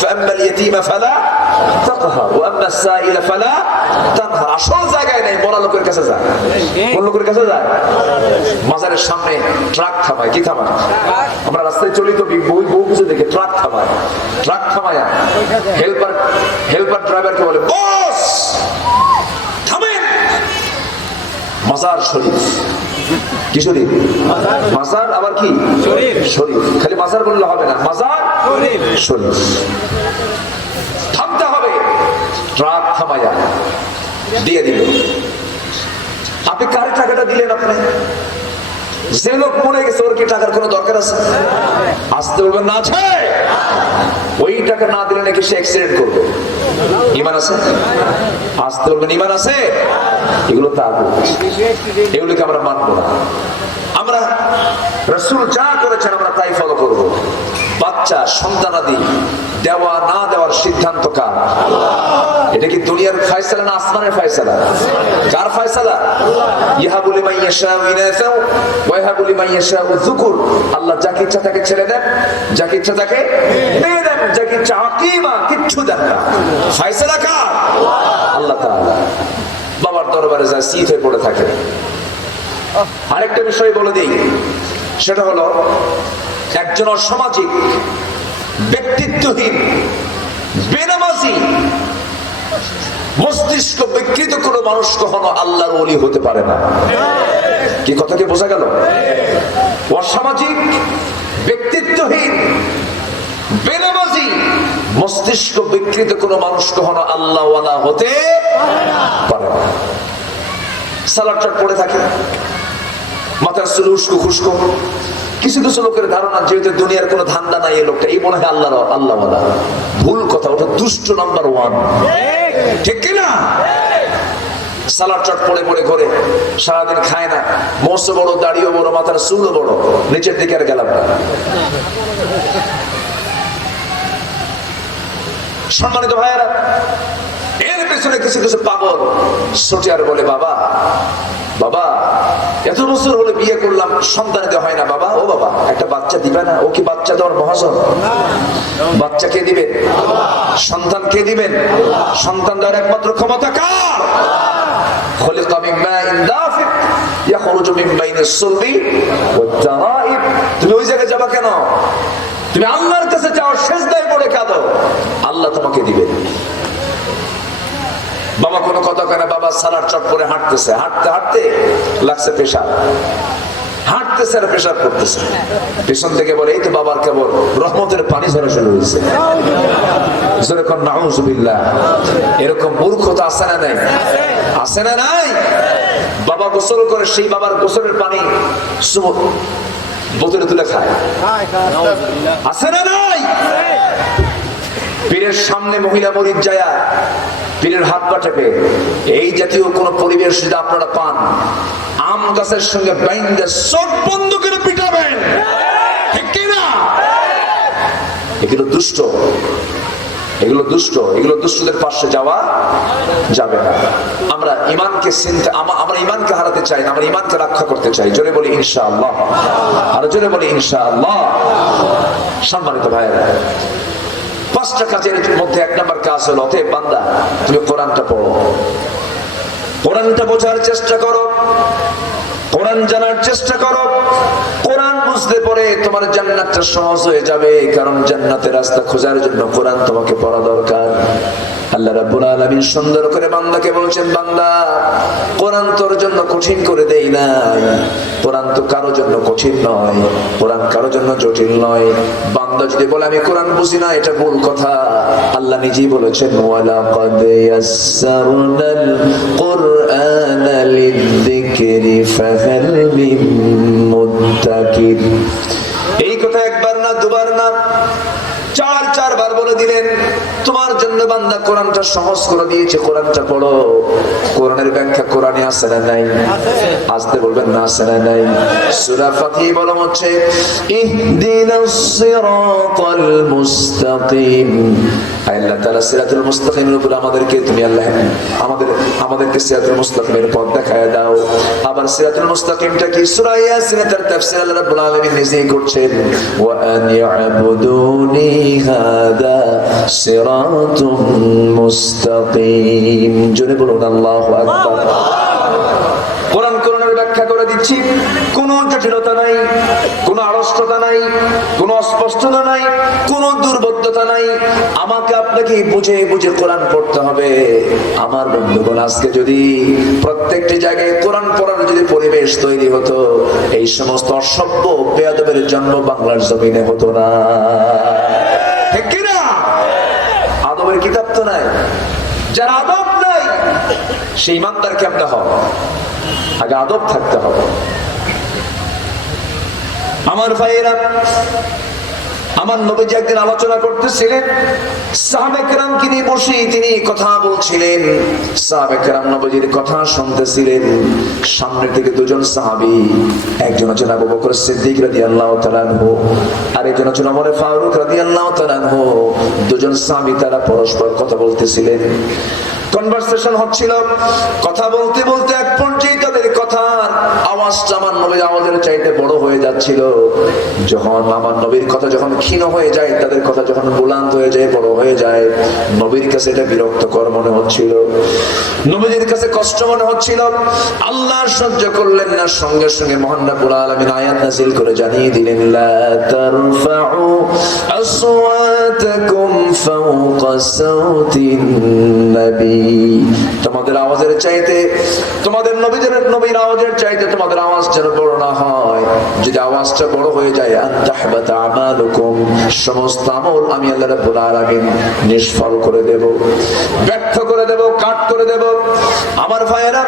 ফাআম্মাল ইয়াতীমা ফালা তাকহার ওয়া আম্মাস সাইলা ফালা তানহার। আসল জায়গায় নাই, বড় লোকের কাছে যায়। কোন লোকের কাছে যায়? মাজারের সামনে ট্রাক থামায়। কি থামায়? আমরা রাস্তায় চলি তো বহু কিছু দেখে ট্রাক থামায়। ট্রাক থামায়া হেল্পার ড্রাইভারকে বলে, বস থামেন। মাজার শরীফ। কি শরীফ? মাজার। আবার কি শরীফ? খালি মাজার বললে হবে না, মাজার শরীফ। থামতে হবে। ট্রাক থামায়া দিয়ে দিল। আপনি কার টাকাটা দিলেন? আপনি যে লোক মরে গেছে ওর কি টাকার কোনো দরকার আছে? আসতে বলবেন না আছে। ওই টাকা না দিলে নাকি সে অ্যাক্সিডেন্ট করবে। ইমান আছে? আসতে বলবেন ইমান আছে। এগুলো তাগুত, এগুলোকে আমরা মানবো না। আমরা রাসূল যা করেছেন আমরা তাই ফলো করব। বাচ্চা সন্তানাদি দেওয়া না দেওয়ার সিদ্ধান্ত কার? এটা কি দুনিয়ার ফয়সালা না আসমানের ফয়সালা? কার ফয়সালা? ইয়াহাবু লিমান ইয়াশাউ ইনাসা ওয়া ইয়াহাবু লিমান ইয়াশাউ যুকুর। আল্লাহ যাকে ইচ্ছা তাকে ছেড়ে দেন, যাকে ইচ্ছা তাকে মেয়ে দেন, যাকে ইচ্ছা আকিমা কিচ্ছু দেন না। ফয়সালা কার? আল্লাহ তাআলা। বাবার দরবারে যায় শীত হয়ে পড়ে থাকে। আরেকটা বিষয় বলে দিই, সেটা হলো একজন অসামাজিক, ব্যক্তিত্বহীন, বেনামাজি, মস্তিষ্ক বিকৃত কোনো মানুষ কখনো আল্লাহর ওলি হতে পারে না। কি কথা কি বোঝা গেল? অসামাজিক, ব্যক্তিত্বহীন, বেনামাজি, মস্তিষ্ক বিকৃত কোনো মানুষ কখনো আল্লাহওয়ালা হতে পারে না। সালাদ চট পড়ে থাকে, মাথার চুল উস্কো খুস্কো। কিছু কিছু লোকের ধারণা যেহেতু দুনিয়ার কোনো ধান্দা নাই, এই লোকটা এই মনে হয় আল্লাহওয়ালা। ভুল কথা, ওটা দুষ্ট নাম্বার 1। ঠিক কিনা? সালাদ চট পড়ে পড়ে করে সারাদিন খায় না, মোষও বড়, দাড়িও বড়, মাথার চুলও বড়, নিচের দিকে আর গেলাম না। সম্মানিত ভাইয়েরা, এর পেছনে কিছু কিছু পাগল ছুটে আর বলে, বাবা বাবা এত বছর হলে বিয়ে করলাম, সন্তান দেওয়া হয় না বাবা। ও বাবা, একটা বাচ্চা দিবে না? ও কি বাচ্চা দেওয়ার মহাজন? বাচ্চা কে দিবেন? সন্তান কে দিবেন? সন্তান দেওয়ার একমাত্র ক্ষমতা কার? খুলিকা মিন মাইন দাফিক ইয়াখরুজু মিন বাইনিস সুলবি ওয়াত তারাইব। তুমি ওই জায়গায় যাবা কেন? তুমি আল্লাহর কাছে যাও, সিজদায় পড়ে কাঁদো, আল্লাহ তোমাকে দিবেন। বাবা কোনো কথা কেন? বাবা সালাদ চট করে হাঁটতেছে, হাঁটতে হাঁটতে লাগছে পেশাব, হাঁটতেছে আর পেশাব করতেছে। পেছন থেকে বলে, এই তো বাবার কেবল রহমতের পানি ঝরা শুরু হয়েছে। যেরকম নাউজুবিল্লাহ, এরকম মূর্খতা আছে না নাই? আছে না নাই? বাবা গোসল করে, সেই বাবার গোসলের পানি বোতলে তুলে খায়। আছে না নাই? পীরের সামনে মহিলা মরিদ যায়া পীরের হাত পা টেপে। এই জাতীয় কোন পরিবেশ যদি আপনারা পান, আম গাছের সঙ্গে বাইন্দে চোখ বন্ধ করে পিটাবেন। ঠিক কিনা? এগুলো দুষ্ট, এগুলো দুষ্ট, এগুলো দুষ্টদের পাশে যাওয়া যাবে না। আমরা ইমানকে চিনতে, আমরা ইমানকে হারাতে চাই না, আমরা ইমানকে রক্ষা করতে চাই। জোরে বলি ইনশাআল্লাহ, আর জোরে বলি ইনশাআল্লাহ। সম্মানিত ভাইয়েরা, 5টা কাজের মধ্যে 1 নম্বর কাজ হলো, অতএব বান্দা তুমি কোরআনটা পড়ো, কোরআনটা বোঝার চেষ্টা করো, কোরআন জানার চেষ্টা করো। কোরআন বুঝতে পরে তোমার জান্নাতটা সহজ হয়ে যাবে, কারণ জান্নাতের রাস্তা খোঁজার জন্য কোরআন তোমাকে পড়া দরকার। আল্লাহ রাব্বুল আলামিন সুন্দর করে বান্দাকে বলছেন, বান্দা কোরআন তোর জন্য কঠিন করে দেই নাই, কোরআন তো কারো জন্য কঠিন নয়, কোরআন কারো জন্য জটিল নয়। বান্দা যদি বলে আমি কোরআন বুঝি না, এটা ভুল কথা। আল্লাহ নিজেই বলেছেন, ওয়ালাকাদ ইয়াসসারনাল কুরআনা লিযিকরি ফাহাল মিন মুদ্দাকির। এই কথা একবার না, দুবার না, চারবার বলে দিলেন, তোমার জন্য বান্দা কোরআনটা সহজ করে দিয়েছে, কোরআনটা পড়ো। কোরআনের ব্যাখ্যা কোরআনে আছে না নাই? আসতে বলবেন না, আছে না নাই? সূরা ফাতিহা বলা হচ্ছে ইহদিনাস সিরাতাল মুস্তাকিম। আল্লাহ তাআলা সিরাতুল মুস্তাকিমের উপর আমাদেরকে, তুমি আল্লাহ আমাদেরকে সিরাতুল মুস্তাকিমের পথ দেখায় দাও। আবার সিরাতুল মুস্তাকিমটা কি? সূরা ইয়াসিনের তাফসীর আল্লাহ রাব্বুল আলামিন নিজেই করছেন, ওয়া আন ইয়াবুদুনি হাদা সিরাতুম মুস্তাকিম। জোরে বলুন আল্লাহু আকবার। কোরআনের ব্যাখ্যা করে দিচ্ছি, কোন জটিলতা নাই, কোন আড়ষ্টতা নাই, কোন অস্পষ্টতা নাই, কোন দুর্বোধ্যতা নাই। আমাকে আপনাকে বুঝে বুঝে কোরআন পড়তে হবে। আমার বন্ধুগণ, আজকে যদি প্রত্যেকটি জায়গায় কোরআন পড়ার যদি পরিবেশ তৈরি হতো, এই সমস্ত অসভ্য বেয়াদবের জন্ম বাংলার জমিনে হতো না। ঠিক কিনা? আদবের কিতাব তো নাই। যার আদব নাই, সেই ইমানদার কেমন হবে? আগে আদব থাকতে হবে। আমার ভাইয়েরা, আমার নবীজি একদিন আলোচনা করতেছিলেন, সাহাবে কেরামকে নিয়ে বসে তিনি কথা বলছিলেন। সাহাবে কেরাম নবীজির কথা শুনতেছিলেন। সামনে থেকে দুজন সাহাবী, একজন হচ্ছেন আবু বকর সিদ্দিক রাদিয়াল্লাহু তাআলা আনহু, আরেকজন হচ্ছেন ওমর ফারুক রাদিয়াল্লাহু তাআলা আনহু। দুজন সাহাবী তারা পরস্পর কথা বলতেছিলেন, কনভারসেশন হচ্ছিল। কথা বলতে বলতে এক পর্যায়ে তাদের কথার আওয়াজটা আমার নবীর আওয়াজের চাইতে বড় হয়ে যাচ্ছিল। যখন আমার নবীর কথা যখন ক্ষীণ হয়ে যায়, তাদের কথা যখন বুলান্ত হয়ে যায়, বড় হয়ে যায়, নবীর কাছে এটা বিরক্তকর মনে হচ্ছিল, নবীর কাছে কষ্ট মনে হচ্ছিল। আল্লাহ সহ্য করলেন না, সঙ্গে সঙ্গে মহান রব্বুল আলামিন আয়াত নাযিল করে জানিয়ে দিলেন, লা তারফাউ আসওয়াতাকুম ফাওকা সাওতিন নবী। তোমাদের আওয়াজের চাইতে, তোমাদের নবীর আওয়াজের চাইতে তোমাদের আওয়াজ যেন বড় না হয়। যদি আওয়াজটা বড় হয়ে যায়, আনতাহবাতা আমালুকুম, সমস্ত আমল আমি আল্লাহ রাব্বুল আলামিন নিষ্ফল করে দেব, ব্যর্থ করে দেব, কাট করে দেব। আমার ভাইয়েরা,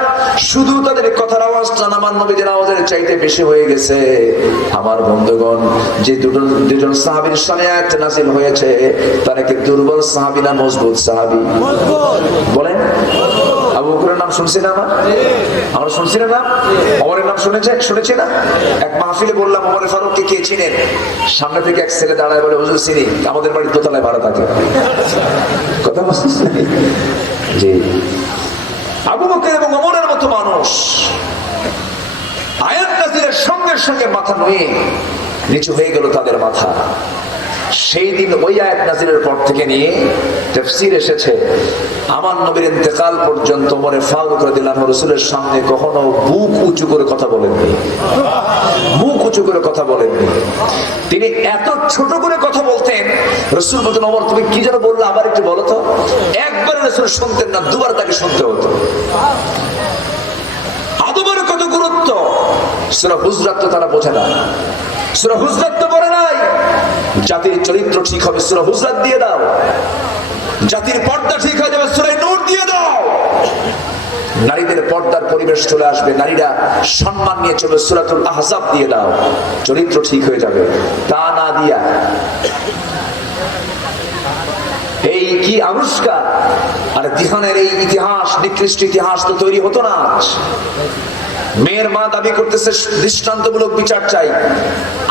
শুধু তাদের কথার আওয়াজটা আমার নবীর আওয়াজের চাইতে বেশি হয়ে গেছে। আমার বন্ধুগণ, যে দুজন সাহাবীর সামনে আয়াত নাযিল হয়েছে, তারা কি দুর্বল সাহাবী না মজবুত সাহাবী? বলেন। আবু বকরের নাম শুনছি না আমরা শুনছি না? ওমরের নাম শুনেছি না? এক মাহফিলে বললাম, ওমর ফারুককে কে চিনেন? সামনে থেকে এক ছেলে দাঁড়ায় বলে, হুজুর চিনি, আমাদের বাড়ির দোতলায় ভাড়া থাকে। কথা বলছি জি। আবু বকর এবং ওমরের মতো মানুষ আয়াত নাযিলের সঙ্গে সঙ্গে মাথা নুয়ে নিচু হয়ে গেল তাদের মাথা। সেই দিন ওই আয়াত নাযিলের পর থেকে নিয়ে তাফসীর এসেছে, আমার নবীর ইন্তেকাল পর্যন্ত ওমর ফারুক রাদিয়াল্লাহু আনহু রাসূলের সামনে কখনো বুক উঁচু করে কথা বলেননি, মুখ উঁচু করে কথা বলেননি। তিনি এত ছোট করে কথা বলতেন, রাসূল বলতেন, ওমর তুমি কি যেন বললে, আবার একটু বলো তো। একবার রাসূল শুনতেন না, দুবার তাকে শুনতে হতো। আদবের কত গুরুত্ব সূরা হুজরাত তো তারা বোঝে না। সূরা হুজরাত তো পড়ে নাই। জাতির চরিত্র ঠিক হবে, সূরা হুজরাত দিয়ে দাও। জাতির পর্দা ঠিক হয়ে যাবে, সূরা নূর দিয়ে দাও। নারীদের পর্দার পরিবেশ চলে আসবে, নারীরা সম্মান নিয়ে চলবে, সূরাতুল আহজাব দিয়ে দাও। চরিত্র ঠিক হয়ে যাবে। তা না দিয়া এই কি আনুষ্কার আর দিহানের এই ইতিহাস, নিকৃষ্ট ইতিহাস তো তৈরি হতো না। মেয়ের মা দাবি করতেছে দৃষ্টান্তমূলক বিচার চাই।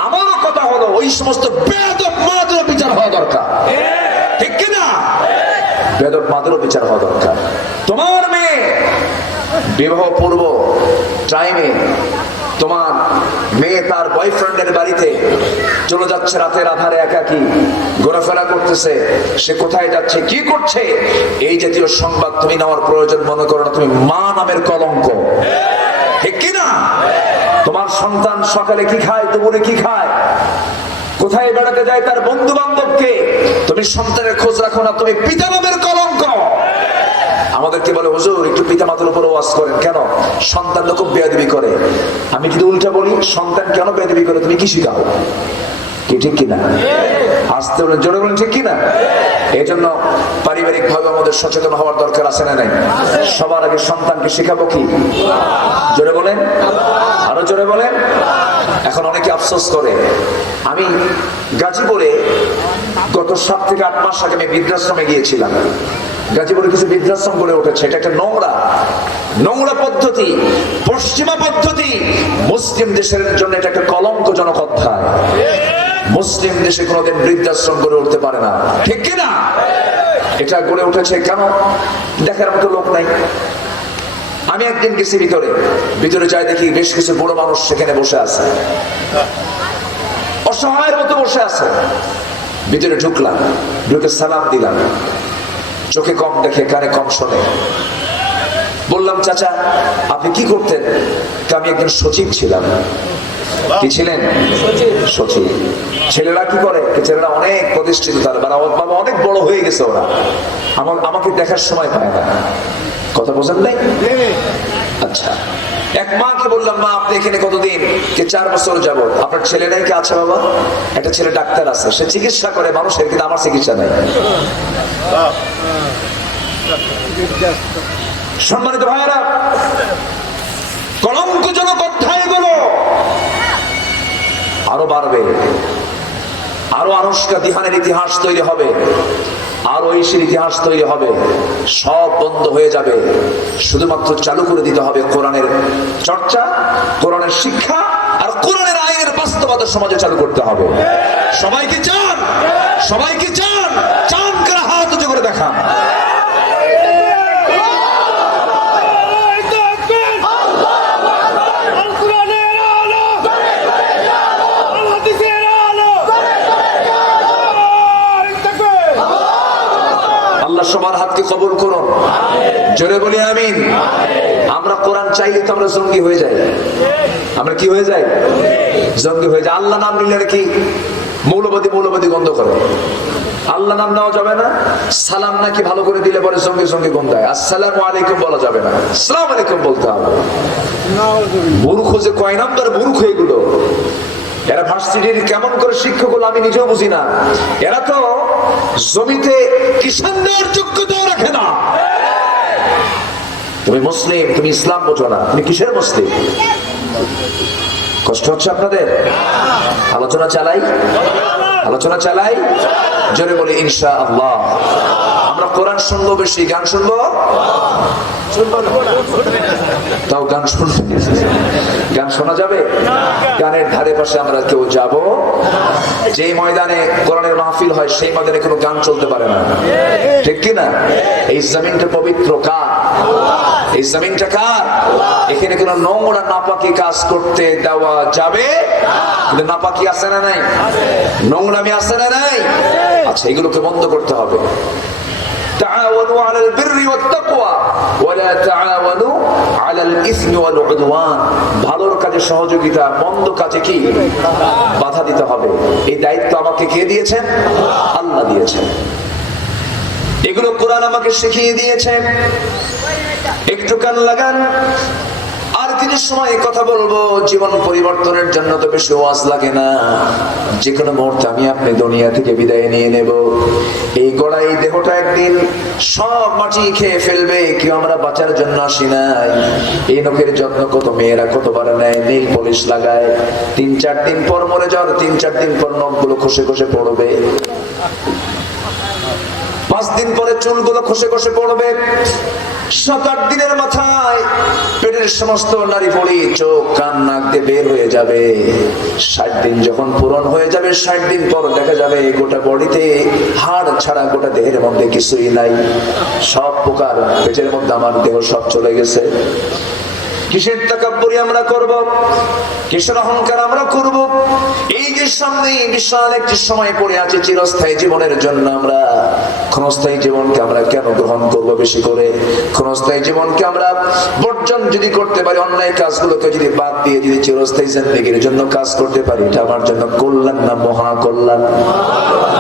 আমারও কথা হলো, ওই সমস্ত বেয়াদব মাদেরও বিচার হওয়া দরকার, ঠিক কিনা? বেয়াদব মাদেরও বিচার হওয়া দরকার। তোমার মেয়ে বিবাহ পূর্ব টাইমে তোমার মেয়ে তার বয়ফ্রেন্ডের বাড়িতে চলে যাচ্ছে, রাতের আধারে একাকী ঘোরাফেরা করতেছে, সে কোথায় যাচ্ছে, কি করছে, এই জাতীয় সংবাদ তুমি নেওয়ার প্রয়োজন মনে করো না। তুমি মা নামের কলঙ্ক, ঠিক কিনা? তোমার সন্তান সকালে কি খায়, দুপুরে কি খায়, কোথায় বেড়াতে যায়, তার বন্ধু বান্ধবকে, তুমি সন্তানের খোঁজ রাখো না, তুমি পিতা মাতার কলঙ্ক। আমাদেরকে বলে হুজুর একটু পিতা মাতার উপর ওয়াজ করেন, কেন? সন্তান খুব বেয়াদবি করে। আমি যদি উল্টা বলি, সন্তান কেন বেয়াদবি করে তুমি কি শিখাও? কি ঠিক কিনা? আসতে বলেন, জোরে বলেন ঠিক কিনা? এই জন্য পারিবারিক ভাবে আমাদের সচেতন হওয়ার দরকার আছে না নাই? সবার আগে সন্তানকে শেখাবো কি? জোরে বলেন, আরো জোরে বলেন। এখন অনেকে আফসোস করে, আমি গাজীপুরে গত 7 থেকে 8 মাস আগে আমি বৃদ্ধাশ্রমে গিয়েছিলাম। গাজীপুরে কিছু বৃদ্ধাশ্রম গড়ে উঠেছে, এটা একটা নোংরা পদ্ধতি, পশ্চিমা পদ্ধতি। মুসলিম দেশের জন্য এটা একটা কলঙ্কজনক অধ্যায়। মুসলিম দেশে কোনোদিন বৃদ্ধাশ্রম গড়ে উঠতে পারে না, ঠিক কিনা? এটা গড়ে উঠেছে কেন? দেখার মতো লোক নাই। আমি একদিন গেছি ভিতরে যাই, দেখি বেশ কিছু বড় মানুষ সেখানে বসে আছে, অসহায়ের মতো বসে আছে। ভিতরে ঢুকলাম, ঢুকে সালাম দিলাম। চোখে কম দেখে, কানে কম শোনে। বললাম, চাচা আপনি কি করতেন? আমি একজন সচিব ছিলাম। কি ছিলেন? সচিব। ছেলেরা কি করে? ছেলেরা অনেক প্রতিষ্ঠিত, তার বাবা অনেক বড় হয়ে গেছে, ওরা আমাকে দেখার সময় পায় না। কথা বোঝেন নাই? আচ্ছা, এক মাকে বললাম, মা আপনি এখানে কতদিন? 4 বছর যাবত। আপনার ছেলে নাই? কি আছে বাবা? একটা ছেলে ডাক্তার আছে, সে চিকিৎসা করে মানুষের, কিন্তু আমার চিকিৎসা নাই। সম্মানিত ভাইয়েরা, কলঙ্কজনক অধ্যায়গুলো আরো বাড়বে, আরো আনুষ্কা দিহানের ইতিহাস তৈরি হবে, আর ঐশীর ইতিহাস তৈরি হবে। সব বন্ধ হয়ে যাবে, শুধুমাত্র চালু করে দিতে হবে কোরআনের চর্চা, কোরআনের শিক্ষা আর কোরআনের আইনের বাস্তবতা সমাজে চালু করতে হবে। সবাই কি চান? সবাই কি চান? চান কারা হাত উঁচু করে দেখান। সবার হাতকে কবুল করুন, জোরে বলি আমিন। আমরা কোরআন চাইলে তো আমরা জঙ্গি হয়ে যাই। আমরা কি হয়ে যাই? জঙ্গি হয়ে যাই। আল্লাহ নাম নিলে কি মৌলবাদী গন্ধ করে। আল্লাহ নাম নেওয়া যাবে না। সালাম নাকি ভালো করে দিলে পরে সঙ্গে গন্ধায়। আসসালামু আলাইকুম বলা যাবে না, আসসালামু আলাইকুম বলতে হবে। মূর্খ যে কয় নাম্বার মূর্খ এগুলো। এরা ভার্সিটির কেমন করে শিক্ষক হলো আমি নিজেও বুঝি না। এরা তো জমিতে কিষান দেওয়ার যোগ্যতাও রাখে না। তুমি মুসলিম, তুমি ইসলাম বোঝো না, তুমি কিসের মুসলিম? কষ্ট হচ্ছে আপনাদের? আলোচনা চালাই জোরে বলি ইনশাআল্লাহ। আমরা কোরআন শুনবো বেশি, গান শুনবো। তাও গান শুনবো, গান শোনা যাবে? গানের ধারে পাশে আমরা কেউ যাব? যে ময়দানে কোরআনের মাহফিল হয় সেই ময়দানে কোনো গান চলতে পারে না, ঠিক কিনা? এই জমিনটা পবিত্র কার? এই জমিনটা কার? এখানে কোনো নোংরা নাপাকি কাজ করতে দেওয়া যাবে? কিন্তু নাপাকি আছে না নাই? নোংরামি আছে না নাই? আচ্ছা, এগুলোকে বন্ধ করতে হবে। تعاونوا على البر والتقوى ولا تعاونوا على الاثم والعدوان। ভালোর কাজে সহযোগিতা, মন্দ কাজে কি বাধা দিতে হবে। এই দায়িত্ব আমাকে কে দিয়েছেন? আল্লাহ দিয়েছেন। এগুলো কোরআন আমাকে শিখিয়ে দিয়েছে। একটু কান লাগান। আর কিছু সময় কথা বলবো। জীবন পরিবর্তনের জন্য তো বেশি ওয়াজ লাগে না। যে কোনো মুহূর্তে আমি আপনি দুনিয়া থেকে বিদায় নিয়ে নেব। এই গড়াই দেহটা একদিন সব মাটি খেয়ে ফেলবে। কেউ আমরা বাঁচার জন্য আসি নাই। এই নখের যত্ন কত মেয়েরা কতবার নেয়, নীল পলিশ লাগায়। 3-4 দিন পর মরে যাওয়ার 3-4 দিন পর নখগুলো খসে পড়বে। 5 দিন পরে চুলগুলো খসে পড়বে। 7-8 দিনের মাথায় পেটের সমস্ত নারী পড়ি, চোখ কান নাক দিয়ে বের হয়ে যাবে। 60 দিন যখন পূরণ হয়ে যাবে, 60 দিন পর দেখা যাবে গোটা বডিতে হাড় ছাড়া গোটা দেহের মধ্যে কিছুই নাই। সব প্রকার পেটের মধ্যে আমার দেহ সব চলে গেছে। কিসের তাকাব্বুরি আমরা করব? কিসের অহংকার আমরা করব? এই যে সামনে বিশাল একটি সময় পড়ে আছে চিরস্থায়ী জীবনের জন্য, আমরা ক্ষণস্থায়ী জীবনকে আমরা কেন গ্রহণ করব বেশি করে? ক্ষণস্থায়ী জীবনকে আমরা বর্জন যদি করতে পারি, অন্যায় কাজগুলোকে যদি বাদ দিয়ে যদি চিরস্থায়ী জিন্দেগির জন্য কাজ করতে পারি, এটা আমার জন্য কল্যাণ না মহা কল্যাণ?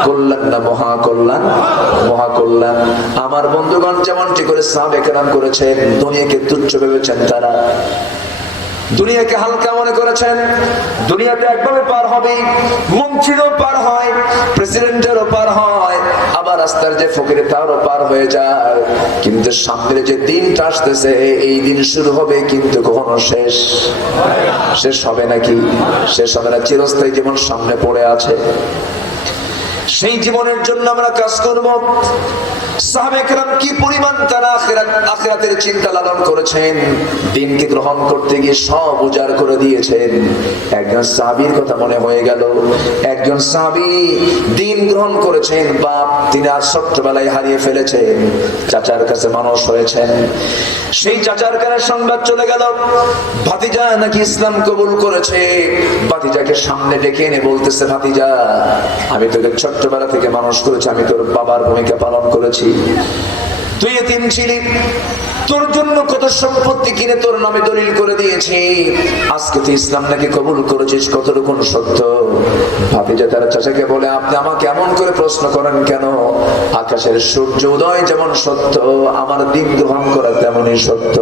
কল্যাণ না মহা কল্যাণ? মহা কল্যাণ। আমার বন্ধুগণ যেমনটি করে সাহাবায়ে কেরাম করেছেন, দুনিয়াকে তুচ্ছ ভেবেছেন, তারা দুনিয়াকে হালকা মনে করেছেন। দুনিয়াতে একভাবে পার হবে, মন্ত্রীরও পার হয়, প্রেসিডেন্টেরও পার হয়, আবার রাস্তার যে ফকির তারও পার হয়ে যায়। কিন্তু সামনে যে দিনটা আসতেছে, এই দিন শুরু হবে কিন্তু কখনো শেষ হবে নাকি? শেষ হবে না। চিরস্থায়ী জীবন সামনে পড়ে আছে, সেই জীবনের জন্য আমরা কাজ করব। সাহাবায়ে কেরাম কি পরিমাণ তারা আখিরাতের চিন্তা লালন করেছেন, দিনকে গ্রহণ করতে গিয়ে সব উজাড় করে দিয়েছেন। একজন সাহাবীর কথা মনে হয়ে গেল, একজন সাহাবী দিন গ্রহণ করেছেন, বাপ তিনি আর ছোট্টবেলায় হারিয়ে ফেলেছেন, চাচার কাছে মানুষ হয়েছেন। সেই চাচার কাছে সংবাদ চলে গেল, ভাতিজা নাকি ইসলাম কবুল করেছে। ভাতিজাকে সামনে ডেকে এনে বলতেছে, ভাতিজা আমি তোকে ছোট্টবেলা থেকে মানুষ করেছি, আমি তোর বাবার ভূমিকা পালন করেছি, তুই এতিম ছিলি, তোর জন্য কত সম্পত্তি কিনে তোর নামে দলিল করে দিয়েছি, আজকে তুই ইসলাম নাকি কবুল করেছিস, কতটুকু সত্য? ভাতিজা তার চাচাকে বলে, আপনি আমাকে এমন করে প্রশ্ন করেন কেন? আকাশের সূর্য উদয় যেমন সত্য, আমার দিন গ্রহণ করা তেমনই সত্য।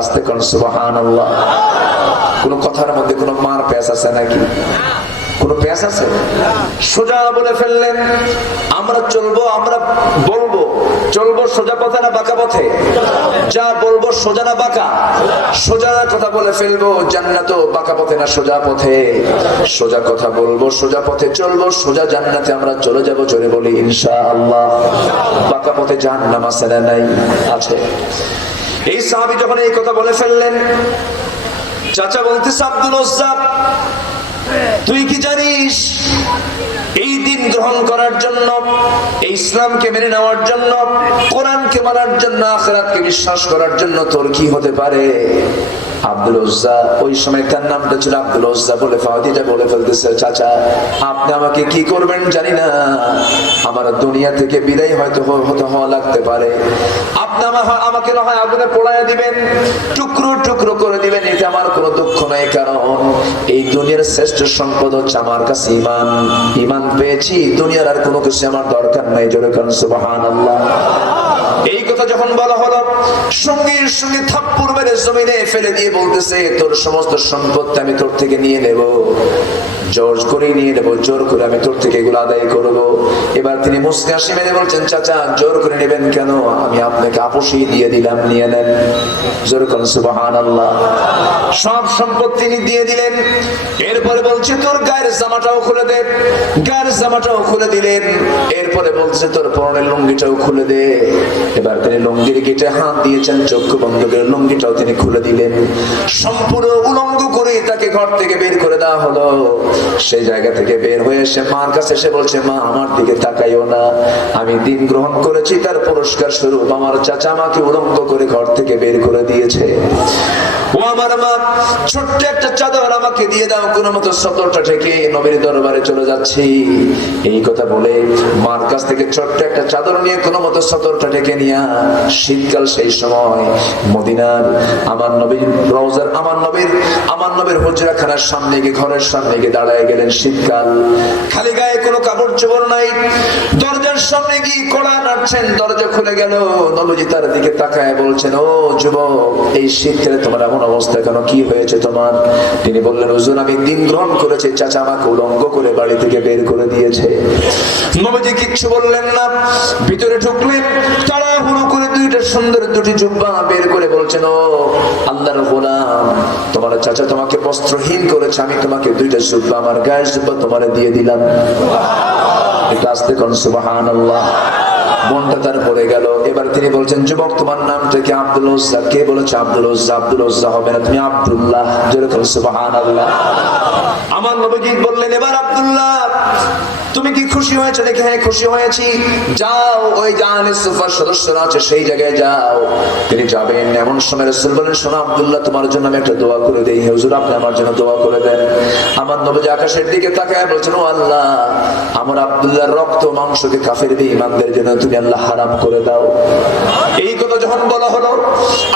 আস্তে কোন সুবহানাল্লাহ। কোন কথার মধ্যে কোন মার প্যাঁচ আছে নাকি? কোন প্যাঁচ আছে? সোজা বলে ফেললেন, আমরা চলবো, আমরা বলবো, চলবো সোজা পথে না বাঁকা পথে? যা বলবো সোজা না বাঁকা? সোজা কথা বলে ফেলবো। জান্নাত বাঁকা পথে না সোজা পথে? সোজা কথা বলবো, সোজা পথে চলবো, সোজা জান্নাতে আমরা চলে যাবো। চলে বলি ইনশাআল্লাহ। বাঁকা পথে জাহান্নাম আছে না নাই? আছে। এই সাহাবী যখন এই কথা বলে ফেললেন, চাচা বলতেছে, আব্দুল উজ্জা তুই কি জানিস এই দিন গ্রহণ করার জন্য, এই ইসলামকে মেনে নেওয়ার জন্য, কোরআনকে মানার জন্য, আখিরাতকে বিশ্বাস করার জন্য তোর কি হতে পারে? আব্দুল উজ্জা, ওই সময় তার নামটা ছিল আব্দুল উজ্জা, বলে ভাতিজা বলে ফেলতেছে, চাচা আপনি আমাকে কি করবেন জানি না, আমার দুনিয়া থেকে বিদায় হয়তো হওয়া লাগতে পারে, আপনি আমাকে না হয় আগুনে পোড়ায় দিবেন, টুকরো টুকরো করে দিবেন, এতে আমার কোনো দুঃখ নাই, কারণ এই দুনিয়ার শ্রেষ্ঠ সম্পদ হচ্ছে আমার কাছে ঈমান। ঈমান পেয়েছি, দুনিয়ার আর কোনো কিছু আমার দরকার নাই। জোরে কান সুবহানাল্লাহ। এই কথা যখন বলা হলো, সঙ্গে সঙ্গে থাপ্পড় মেরে জমিনে ফেলে দিয়ে বলতেছে, তোর সমস্ত সম্পত্তি আমি তোর থেকে নিয়ে নেব, জোর করে নিয়ে নেবো, জোর করে আমি তোর থেকে এগুলো আদায় করবো। এবার তিনি মুস্কে হাসি মেরে বলছেন, চাচা জোর করে নেবেন কেন? আমি আপনাকে আপোষই দিয়ে দিলাম, নিয়ে নেন। জোর করে সুবহানাল্লাহ। সব সম্পত্তি দিয়ে দিলেন। এরপরে বলছে, তোর গায়ের জামাটাও খুলে দে। গায়ের জামাটাও খুলে দিলেন। এরপরে বলছে, তোর পরনের লুঙ্গিটাও খুলে দে। এবার তিনি লুঙ্গির গিটে হাত দিয়েছেন, চক্ষু বন্ধ করে লুঙ্গিটাও তিনি খুলে দিলেন। সম্পূর্ণ উলঙ্গ করে তাকে ঘর থেকে বের করে দেওয়া হলো। সেই জায়গা থেকে বের হয়ে এসে মার কাছে এসে বলছে, মা আমার দিকে তাকাইও না, আমি দিন গ্রহণ করেছি, তার পুরস্কার স্বরূপ আমার চাচা আমাকে উলঙ্গ করে ঘর থেকে বের করে দিয়েছে। ও আমার মা, ছোট্ট একটা চাদর আমাকে দিয়ে দাও, কোনো মতো সতরটা ঠেকে নবীর দরবারে চলে যাচ্ছি। এই কথা বলে মার কাছ থেকে ছোট্ট একটা চাদর নিয়ে কোনো মতো সতরটা ঠেকে নিয়ে, শীতকাল সেই সময় মদিনার আমার নবীর রওজার, আমার নবীর হুজরাখানার সামনে গিয়ে, ঘরের সামনে গিয়ে দাঁড়ায় গেলেন। শীতকাল, খালি গায়ে কোনো কাপড় চোপড় নাই, দরজার সামনে গিয়ে কড়া নাড়ছেন, দরজা খুলে গেল। নবীজি তার দিকে তাকায় বলছেন, ও যুবক, এই শীতকালে তোমার এমন অবস্থা কেন, কি হয়েছে তোমার? তিনি বললেন, হুজুর আমি দিন গ্রহণ করেছি, চাচা আমাকে উলঙ্গ করে বাড়ি থেকে বের করে দিয়েছে। নবীজি কিচ্ছু বললেন না, ভিতরে ঢুকলেন, তাড়াহুড়ো করে দুইটা সুন্দর দুটি জুব্বা বের করে বলছেন, ও আল্লাহর গোলাম, তোমার চাচা তোমাকে বস্ত্রহীন করেছে, আমি তোমাকে দুইটা জুব্বা, আমার গায়ের জুব্বা তোমার দিয়ে দিলাম। এটা আস্তে কোন সুবহানাল্লাহ। মনটা তার পড়ে গেল। এবার তিনি বলছেন, যুবক তোমার নামটা কি? আব্দুল উজ্জা। কে বলেছে আব্দুল উজ্জা? আব্দুল উজ্জা হবে না, তুমি আব্দুল্লাহ। যেরকম সুবহানাল্লাহ। আমার নবীজি বললেন, এবার আব্দুল্লাহ তুমি কি খুশি হয়েছে নাকি? হ্যাঁ খুশি হয়েছি। যাও ওই জাহানের সুফার সদস্যরা আছে সেই জায়গায় যাও। তিনি যাবেন, এমন সময় রাসূল বলেন, শোনো আব্দুল্লাহ তোমার জন্য আমি একটা দোয়া করে দেই। হুজুর আপনি আমার জন্য দোয়া করে দেন। আমার নবীজি আকাশের দিকে তাকায় বলছেন, ও আল্লাহ, আমার আব্দুল্লাহর রক্ত মাংসকে কাফেরদের ঈমানদের জন্য তুমি আল্লাহ হারাম করে দাও। এই কথা যখন বলা হলো,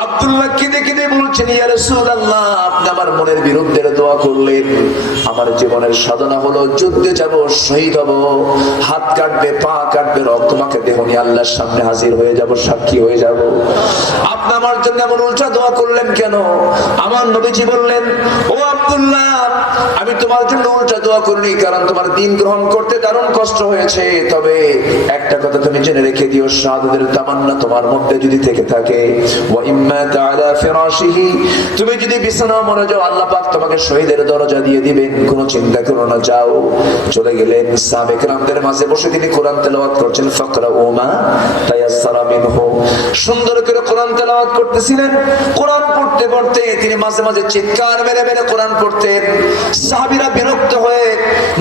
আব্দুল্লাহ কেঁদে কেঁদে বলছেন, ইয়া রাসূলুল্লাহ আপনি আমার মনের বিরুদ্ধে দোয়া করলেন। আমার জীবনের সাধনা হলো যুদ্ধে যাব, শহীদ হব, হাত কাটবে, পা কাটবে, রক্ত মাখে দেহ নিয়ে আল্লাহর সামনে হাজির হয়ে যাব, সাক্ষী হয়ে যাব। আপনি আমার জন্য এমন উল্টা দোয়া করলেন কেন? আমার নবীজি বললেন, ও আব্দুল্লাহ আমি তোমার জন্য উল্টা দোয়া করিনি, কারণ তোমার দ্বীন গ্রহণ করতে দারুণ কষ্ট হয়েছে। তবে একটা কথা তুমি জেনে রেখে দিও, শাহাদাতের তামান্না তোমার মধ্যে যদি থেকে থাকে, ওয়া ইম্মা তাআলা ফিরাশিহি, তুমি যদি বিছানায় মরে যাও আল্লাহ পাক তোমাকে শহীদের দরজা দিয়ে দিবেন, কোনো চিন্তা করো না, যাও। চলে গেলেন। সাহাবে কেরামদের মাঝে বসে তিনি কোরআন তেলাওয়াত করছেন, ফাকরাউ মা তায়াসসারা মিনহু, সুন্দর করে কোরআন তেলাওয়াত করতেছিলেন। কোরআন পড়তে পড়তে তিনি মাঝে মাঝে চিৎকার মেরে মেরে কোরআন পড়তেন। সাহাবীরা বিরক্ত হয়ে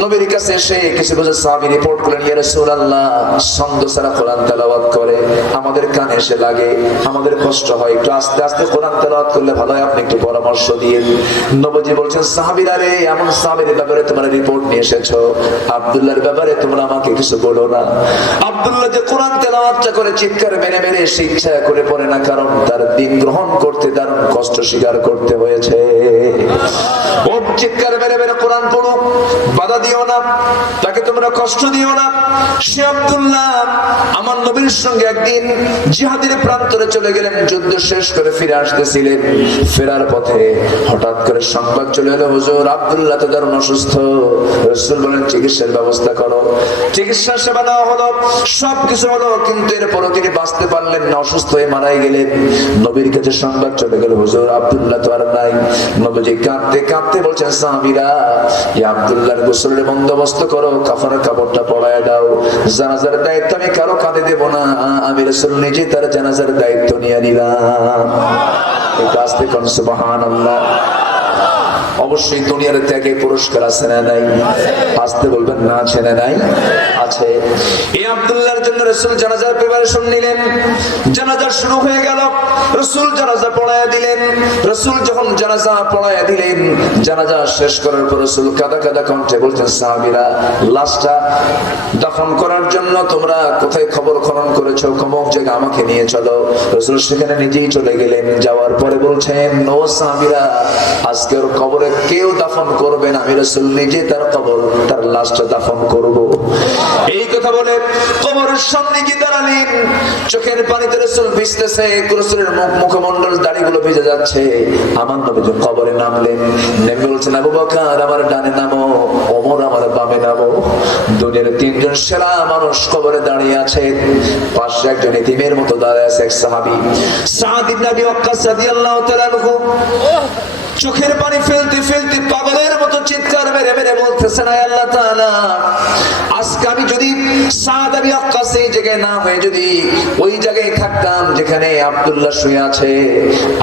নবীর কাছে এসে কিছু কিছু সাহাবী রিপোর্ট করলেন, ইয়া রাসূলুল্লাহ ছন্দ ছাড়া কোরআন তেলাওয়াত করে, আমাদের কানে এসে লাগে, আমাদের কষ্ট হয়, একটু আস্তে আস্তে কোরআন তেলাওয়াত করলে ভালো হয়, আপনি একটু পরামর্শ দিন। নবীজি বলছেন, সাহাবীরা রে, এমন সাহাবীর ব্যাপারে তোমরা রিপোর্ট নিয়ে এসেছো, আব্দুল্লাহর ব্যাপারে তোমরা আমাকে কিছু বলো না। আব্দুল্লাহ যে কোরআন তেলাওয়াতটা করে চিৎকার মেরে মেরে সে ইচ্ছা করে পড়ে না, কারণ তার দ্বীন গ্রহণ করতে দারুণ কষ্ট স্বীকার করতে হয়েছে। ও চিৎকার মেরে মেরে কোরআন পড়ুক, বাধা দিও না, তাকে তোমরা কষ্ট দিও না। সে আব্দুল্লাহ আমার নবীর সঙ্গে একদিন জিহাদের প্রান্তরে চলে গেলেন, যুদ্ধ শেষ করে ফিরে আসতেছিলেন। ফেরার পথে হঠাৎ করে সংবাদ চলে এলো, হুজুর আব্দুল্লাহ তো দারুণ অসুস্থ। রাসূল বলেন, চিকিৎসার ব্যবস্থা করো। চিকিৎসা সেবা দেওয়া হলো, সবকিছু হলো, কিন্তু এরপরও তিনি বাঁচতে পারলেন না, অসুস্থ হয়ে মারাই গেলেন। নবীর কাছে সংবাদ চলে গেল, হুজুর আব্দুল্লাহ তো আর নাই। নবীজি কাঁদতে কাঁদতে বলছেন, সাহাবীরা এই আব্দুল্লাহর গোসলের বন্দোবস্ত করো, কাফনের কাপড়টা পরায় দাও, জানাজার দায়িত্ব আমি কারো কাঁধে দেব না, আমি রাসূল নিজে তার জানাজার দায়িত্ব নিয়ে নিলাম। এই কাজতে কোন সুবহানাল্লাহ। অবশ্যই দুনিয়ার ত্যাগে পুরস্কার আছে না নাই? আসতে বলবেন না, আছে না নাই? আছে। এই আব্দুল্লাহর জন্য রাসূল জানাজার প্রিপারেশন নিলেন। জানাজা শুরু হয়ে গেল, রাসূল জানাজা পড়ায়া দিলেন। রাসূল যখন জানাজা পড়ায়া দিলেন, জানাজা শেষ করার পর রাসূল কাঁদা কাঁদা কণ্ঠে বলতেন, সাহাবীরা লাশটা দাফন করার জন্য তোমরা কোথায় খবর খনন করেছো? কমক জায়গা আমাকে নিয়ে চলো। রাসূল সেখানে নিজেই চলে গেলেন। যাওয়ার পরে বলছেন, ও সাহাবীরা আজকে ওর কবরে কেউ দাফন করবে না, আমি রাসূল নিজে তার কবর, তার লাশটা দাফন করব। এই কথা বলে কবরের সামনে গিয়ে দাঁড়ালেন। চোখের পানিতে রাসূল ভিজতেছে, রাসূলের মুখমণ্ডল দাড়িগুলো ভিজে যাচ্ছে। আমার নবী যখন কবরে নামলেন, নেমে বলছেন, আবু বকর আমার ডানে নামো, ওমর আমার বামে নামো। দুনিয়ার তিনজন সেরা মানুষ কবরে দাঁড়িয়ে আছে, পাশে একজন ইতিমের মতো দাঁড়িয়ে আছে এক সাহাবী, সাদ ইবনে আবি ওয়াক্কাস রাদিয়াল্লাহু তাআলা আনহু। চোখের পানি ফেলতে ফেলতে পাগলের মতো চিৎকার মেরে মেরে বলতেছেন, আয় আল্লাহ তাআলা, আজকে আমি যদি সাদ আবি ওয়াক্কাস এই জায়গায় না হয়ে যদি ওই জায়গায় থাকতাম যেখানে আব্দুল্লাহ শুয়ে আছে,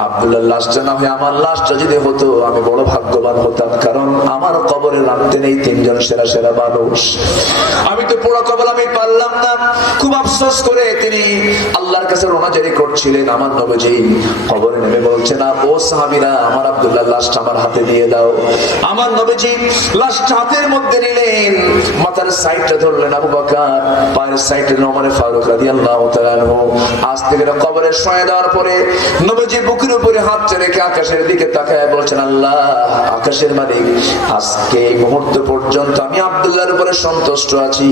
আব্দুল্লাহর লাশটা না হয়ে আমার লাশটা যদি হতো, আমি বড় ভাগ্যবান হতাম, কারণ আমার কবরে নামতে নেই তিনজন সেরা সেরা মানুষ। আমি তো পুরো কবর আমি পারলাম না। খুব আফসোস করে তিনি আল্লাহর কাছে রোনাজারি করছিলেন। আমার নবীজি কবরে নেমে বলছেন, ও সাহাবীরা আমার আব্দুল্লাহর লাশটা আমার হাতে দিয়ে দাও। আমার নবীজি লাশটা হাতের মধ্যে নিলেন, মাথার সাইডটা ধরলেন আবু বকর, পায়ের সাইডে ওমর ফারুক রাদিয়াল্লাহু তাআলা আনহু। আস্তে করে কবরে শোয়া দেওয়ার পরে নবীজি বুকের উপরে হাত রেখে আকাশের দিকে তাকায় বলছেন, আল্লাহ আকাশের মালিক, আজকে এই মুহূর্ত পর্যন্ত আমি আব্দুল্লাহর উপরে সন্তুষ্ট আছি,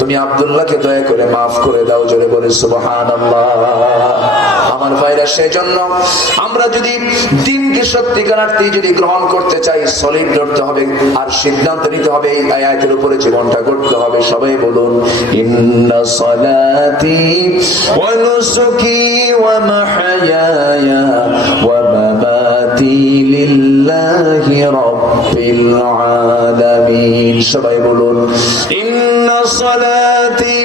তুমি আব্দুল্লাহকে দয়া করে মাফ করে দাও। জোরে বলে সুবহানাল্লাহ। আমার ভাইরা, সেজন্য আমরা যদি দ্বীনকে সত্যিকার অর্থে যদি গ্রহণ করতে চাই, সলিড ধরতে হবে আর সিদ্ধান্ত নিতে হবে, এই আয়াতের উপরে জীবনটা করতে হবে। সবাই বলুন, ইন্না সালাতি ওয়া নুসুকি ওয়া মাহইয়ায়া ওয়া মামাতি লিল্লাহি রাব্বিল আলামিন। সবাই বলুন, ইন্না সালাতি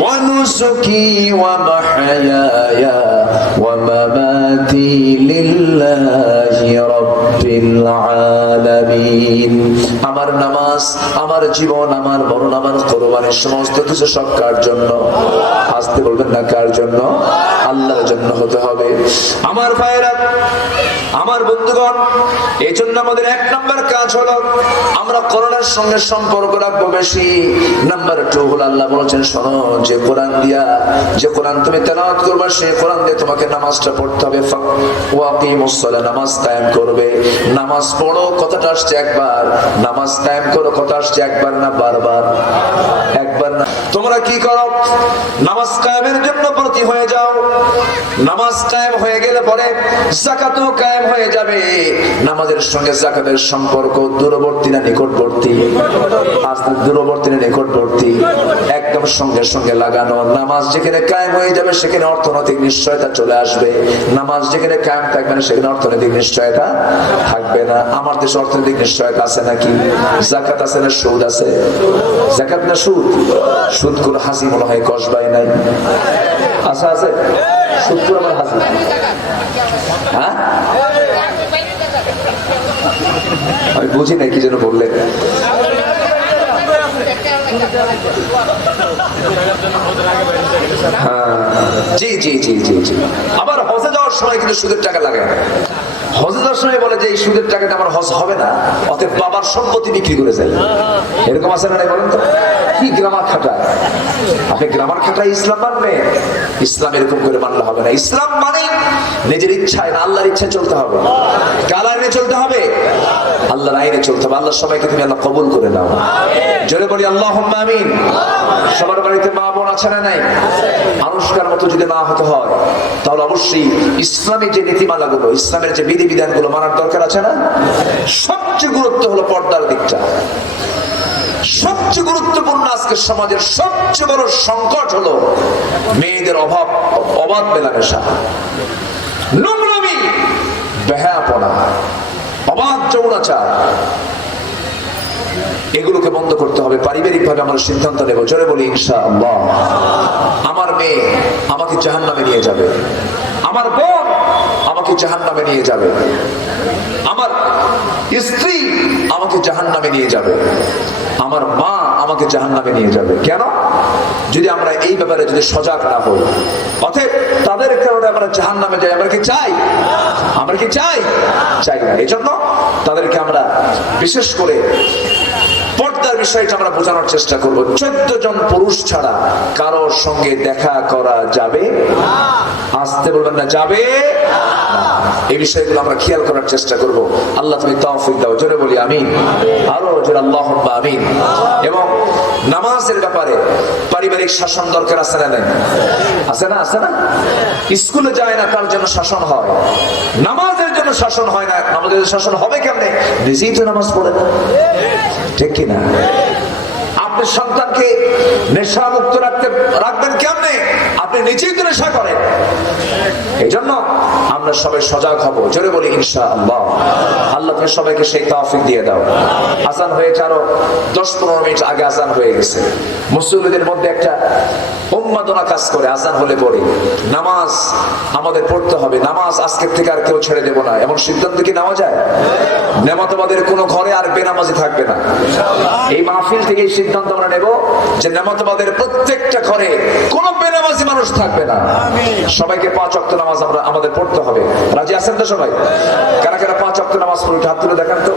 ওয়া নুসুকি ওয়া মাহইয়ায়া ওয়া মামাতি লিল্লাহি রাব্বিল আলামিন। আমার নামাজ, আমার জীবন, আমার মরণ, আমার কোরবানি, সমস্ত কিছু সব কার জন্য? আসতে বলবেন না, কার জন্য? আল্লাহর জন্য হতে হবে। আমার ভাইরা, আমার বন্ধুগণ, এই জন্য আমাদের এক নম্বর কাজ হলো আমরা কোরআনের সঙ্গে সম্পর্ক রাখবো বেশি। নাম্বার 2 হলো আল্লাহ বলেছেন, শোনো, যে কোরআন দিয়া, যে কোরআন তুমি তেলাওয়াত করবে, সেই কোরআন দিয়ে তোমাকে নামাজটা পড়তে হবে। ওয়াকিমুস সালাহ, নামাজ কায়েম করবে। নামাজ পড়ো কথাটা আসছে একবার, নামাজ কায়েম করো কথা আসছে একবার না বারবার? একবার না। তোমরা কি করো? নামাজ কায়েমের জন্য ব্রতী হয়ে যাও। নামাজ কায়েম হয়ে গেলে পরে যাকাতও কায়েম হয়ে যাবে। নামাজের সঙ্গে যাকাতের সম্পর্ক দূরবর্তী না নিকটবর্তী? আস্তে দূরবর্তী না নিকটবর্তী? একদম সঙ্গে সঙ্গে লাগানো। নামাজ যেখানে কায়েম হয়ে যাবে সেখানে অর্থনৈতিক নিশ্চয়তা চলে আসবে। নামাজ যেখানে কায়েম থাকবে না সেখানে অর্থনৈতিক নিশ্চয়তা থাকবে না। আমার দেশে অর্থনৈতিক নিশ্চয়তা আছে নাকি? যাকাত আছে না সুদ আছে? যাকাত না সুদ? সুদ কোন হাসি মনে হয় কসবাই নাই। আচ্ছা আছে সুদ কোন আমার হাসি? হ্যাঁ, আমি বুঝি নাই কি যেন বললেন। জি জি জি জি জি। আবার হজে যাওয়ার সময় কিন্তু সুদের টাকা লাগে না। হজে যাওয়ার সময় বলে যে এই সুদের টাকাটা আমার হজ হবে না, অতএব বাবার সম্পত্তি বিক্রি করে যায়। এরকম আছে না? বলেন তো, কি গ্রামার খাটায়? আপনি গ্রামার খাটায় ইসলাম মানবে? ইসলাম এরকম করে মানলে হবে না। ইসলাম মানে নিজের ইচ্ছায় না, আল্লাহর ইচ্ছায় চলতে হবে। কার আইনে চলতে হবে? আল্লাহর আইনে চলতে হবে। আল্লাহ সবাইকে তুমি আল্লাহ কবুল করে নাও। জোরে বলি আল্লাহুম্মা আমিন। সবার বাড়িতে মা বোন আছে না নাই? আনুষ্কার মতো যদি না হতে হয় তাহলে অবশ্যই ইসলামী যে নীতিমালাগুলো, ইসলামের যে বিধিবিধানগুলো মানার দরকার আছে না? সবচেয়ে গুরুত্ব হলো পর্দার দিকটা। সবচেয়ে গুরুত্বপূর্ণ আজকের সমাজের সবচেয়ে বড় সংকট হলো মেয়েদের অবাধ মেলামেশা, নোংরামি, বেহায়াপনা, অবাধ যৌনাচার। এগুলোকে বন্ধ করতে হবে। পারিবারিক ভাবে আমরা সিদ্ধান্ত নেব। জোরে বলি ইনশাআল্লাহ। আমার মেয়ে আমাকে জাহান্নামে নিয়ে যাবে, আমার বোন আমাকে জাহান্নামে নিয়ে যাবে, আমার স্ত্রী আমাকে জাহান্নামে নিয়ে যাবে, আমার মা আমাকে জাহান্নামে নিয়ে যাবে। কেন? যদি আমরা এই ব্যাপারে যদি সজাগ না হই, অতএব তাদের কারণে আমরা জাহান্নামে যাই। আমরা কি চাই? আমরা কি চাই? চাই না। এই জন্য তাদেরকে আমরা বিশেষ করে পর্দার বিষয়টা আমরা বোঝানোর চেষ্টা করব। 14 জন পুরুষ ছাড়া কারোর সঙ্গে দেখা করা যাবে? আসতে বলবেন না, যাবে। এই বিষয়গুলো আমরা খেয়াল করার চেষ্টা করব। আল্লাহ তুমি তৌফিক দাও। জোরে বলি আমিন। আরো জোরে আল্লাহুম্মা আমিন। এবং নামাজের ব্যাপারে পারিবারিক শাসন দরকার আছে না? নাই? আছে না? আছে না? স্কুলে যায় না তার জন্য শাসন হয়, নামাজের জন্য শাসন হয় না। নামাজের শাসন হবে কেমনে? নিজেই তো নামাজ পড়ে না, ঠিক কিনা? আপনি সন্তানকে নেশা মুক্ত রাখবেন কেমনে? আপনি নিজেই তো নেশা করেন। এই জন্য আমরা সবাই সজাগ হব। জোরে বলি ইনশাআল্লাহ। আল্লাহ তুমি সবাইকে সেই তৌফিক দিয়ে দাও। আজান হয়েছে, আরো 10-15 মিনিট আগে আজান হয়ে গেছে। মুসল্লিদের মধ্যে একটা উন্মাদনা কাজ করে। আজান হলে পরে নামাজ আমাদের পড়তে হবে। নামাজ আজকের থেকে আর কেউ ছেড়ে দেব না, এমন সিদ্ধান্ত কি নেওয়া যায়? নেমাতবাদের কোনো ঘরে আর বেনামাজি থাকবে না। এই মাহফিল থেকে এই সিদ্ধান্ত আমরা নেব যে নেমাতবাদের প্রত্যেকটা ঘরে কোনো বেনামাজি মানুষ থাকবে না। সবাইকে 5 ওয়াক্ত নামাজ আমাদের পড়তে হবে। রাজি আছেন তো সবাই? কারা কারা 5 ওয়াক্ত নামাজ পড়ে হাত তুলে দেখান তো।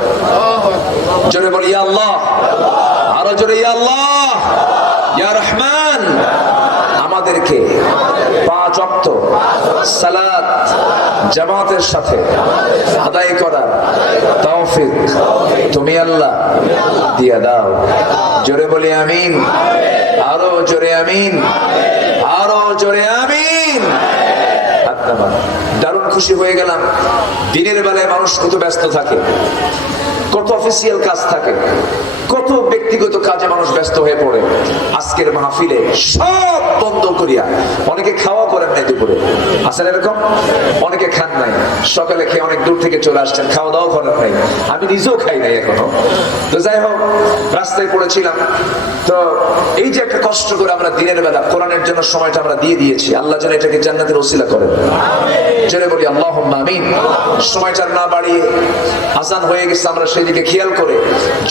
জোরে বলি ইয়া আল্লাহ। আরো জোরে ইয়া আল্লাহ, ইয়া রহমান। আমাদেরকে 5 ওয়াক্ত সালাত জামাতের সাথে আদায় করার তৌফিক তুমি আল্লাহ দিয়ে দাও। জোরে বলি আমিন। আরো জোরে আমিন। আরো জোরে আমিন। দারুণ খুশি হয়ে গেলাম। দিনের বেলায় মানুষ কত ব্যস্ত থাকে, কত অফিসিয়াল কাজ থাকে, কত ব্যক্তিগত কাজে মানুষ ব্যস্ত হয়ে পড়ে। আজকের মাহফিলে সব বন্ধ করিয়া, অনেকে খাওয়া করেন নাই দুপুরে, আসেন এরকম? অনেকে খান নাই, সকালে খেয়ে অনেক দূর থেকে চলে আসছেন, খাওয়া দাওয়া করেন নাই। আমি নিজেও খাই নাই এখনো। তো তো যাই হোক, রাস্তায় পড়েছিলাম। তো এই যে একটা কষ্ট করে আমরা দিনের বেলা কোরআনের জন্য সময়টা আমরা দিয়ে দিয়েছি, আল্লাহ যেন এটাকে জান্নাতের ওসিলা করেন, জেনে বলি আল্লাহুম্মা আমিন। সময়টা না বাড়িয়ে, আজান হয়ে গেছে আমরা সেই দিকে খেয়াল করে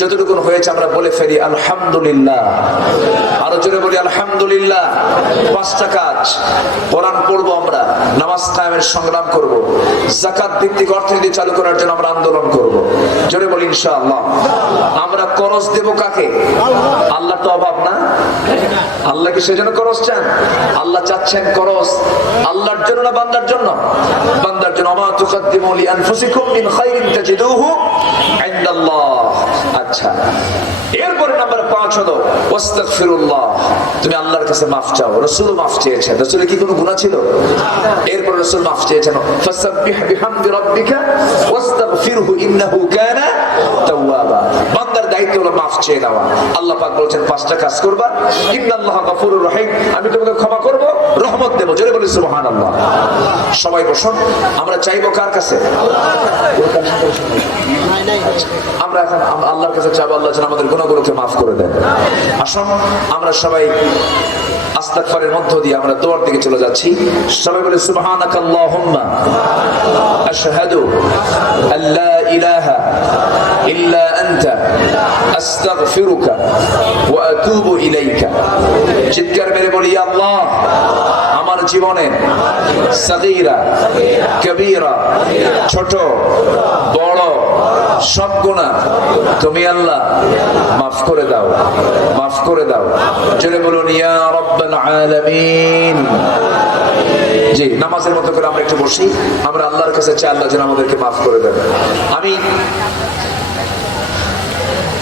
যতটুকু হয়েছে আমরা বলে ফেলি আলহামদুলিল্লাহ। আরো জোরে বলি আলহামদুলিল্লাহ। 5টা কাজ, কোরআন পড়বো আমরা, নামাজ কায়েমের সংগ্রাম করব, যাকাত ভিত্তিক অর্থনীতি চালু করার জন্য আমরা আন্দোলন করব, জোরে বলি ইনশাআল্লাহ। আমরা করজ দেব কাকে? আল্লাহ তো অভাব না, আল্লাহ কি সেজন্য করজ চান? আল্লাহ চাচ্ছেন করজ আল্লাহর জন্য না বান্দার জন্য? বান্দার জন্য। আমা তুকাদ্দিমু লিআনফুসিকুম মিন খাইরিন তাজিদুহু ইনদাল্লাহ। আচ্ছা, এরপরে নাম্বার 5 হলো ওয়াস্তাগফিরুল্লাহ। তুমি আল্লাহর কাছে মাফ চাও। রাসূল মাফ চেয়েছেন, রাসূলের কি কোনো গুনাহ ছিল? এরপর রাসূল মাফ চেয়েছেন, ফাসাব্বিহ বিহামদি রাব্বিকা ওয়াস্তাগফিরহু ইন্নাহু কানা তাওয়াবা। বান্দার দায়িত্ব হলো মাফ চেয়ে নেওয়া। আল্লাহ পাক বলেছেন 5টা কাজ করবা, ইন্নাল্লাহা গফুরুর রহিম, আমি তোমাকে ক্ষমা করব, রহমত দেব, জোরে বলি সুবহানাল্লাহ। সবাই বসুন, আমরা চাইবো কার কাছে? আমরা এখন আল্লাহর কাছে চাইবো, আল্লাহ যেন আমাদের গুনাহগুলোকে মাফ করে দেন। আসুন আমরা সবাই ইস্তিগফারের মধ্য দিয়ে আমরা দোয়ার দিকে চলে যাচ্ছি। সবাই বলে সুবহানাকাল্লাহুম্মা আশহাদু আল্লা ইলাহা ইল্লা আনতা আস্তাগফিরুকা ওয়া আতুবু ইলাইকা। চিৎকার মেরে বলি, আল্লাহ আমার জীবনে সগীরা কবীরা, ছোট বড় সব গুনাহ তুমি আল্লাহ মাফ করে দাও, মাফ করে দাও। জোরে বলুন ইয়া রাব্বাল আলামিন। জি, নামাজের মতো করে আমরা একটু বসি, আমরা আল্লাহর কাছে চাই আল্লাহ যেন আমাদেরকে মাফ করে দেন। আমি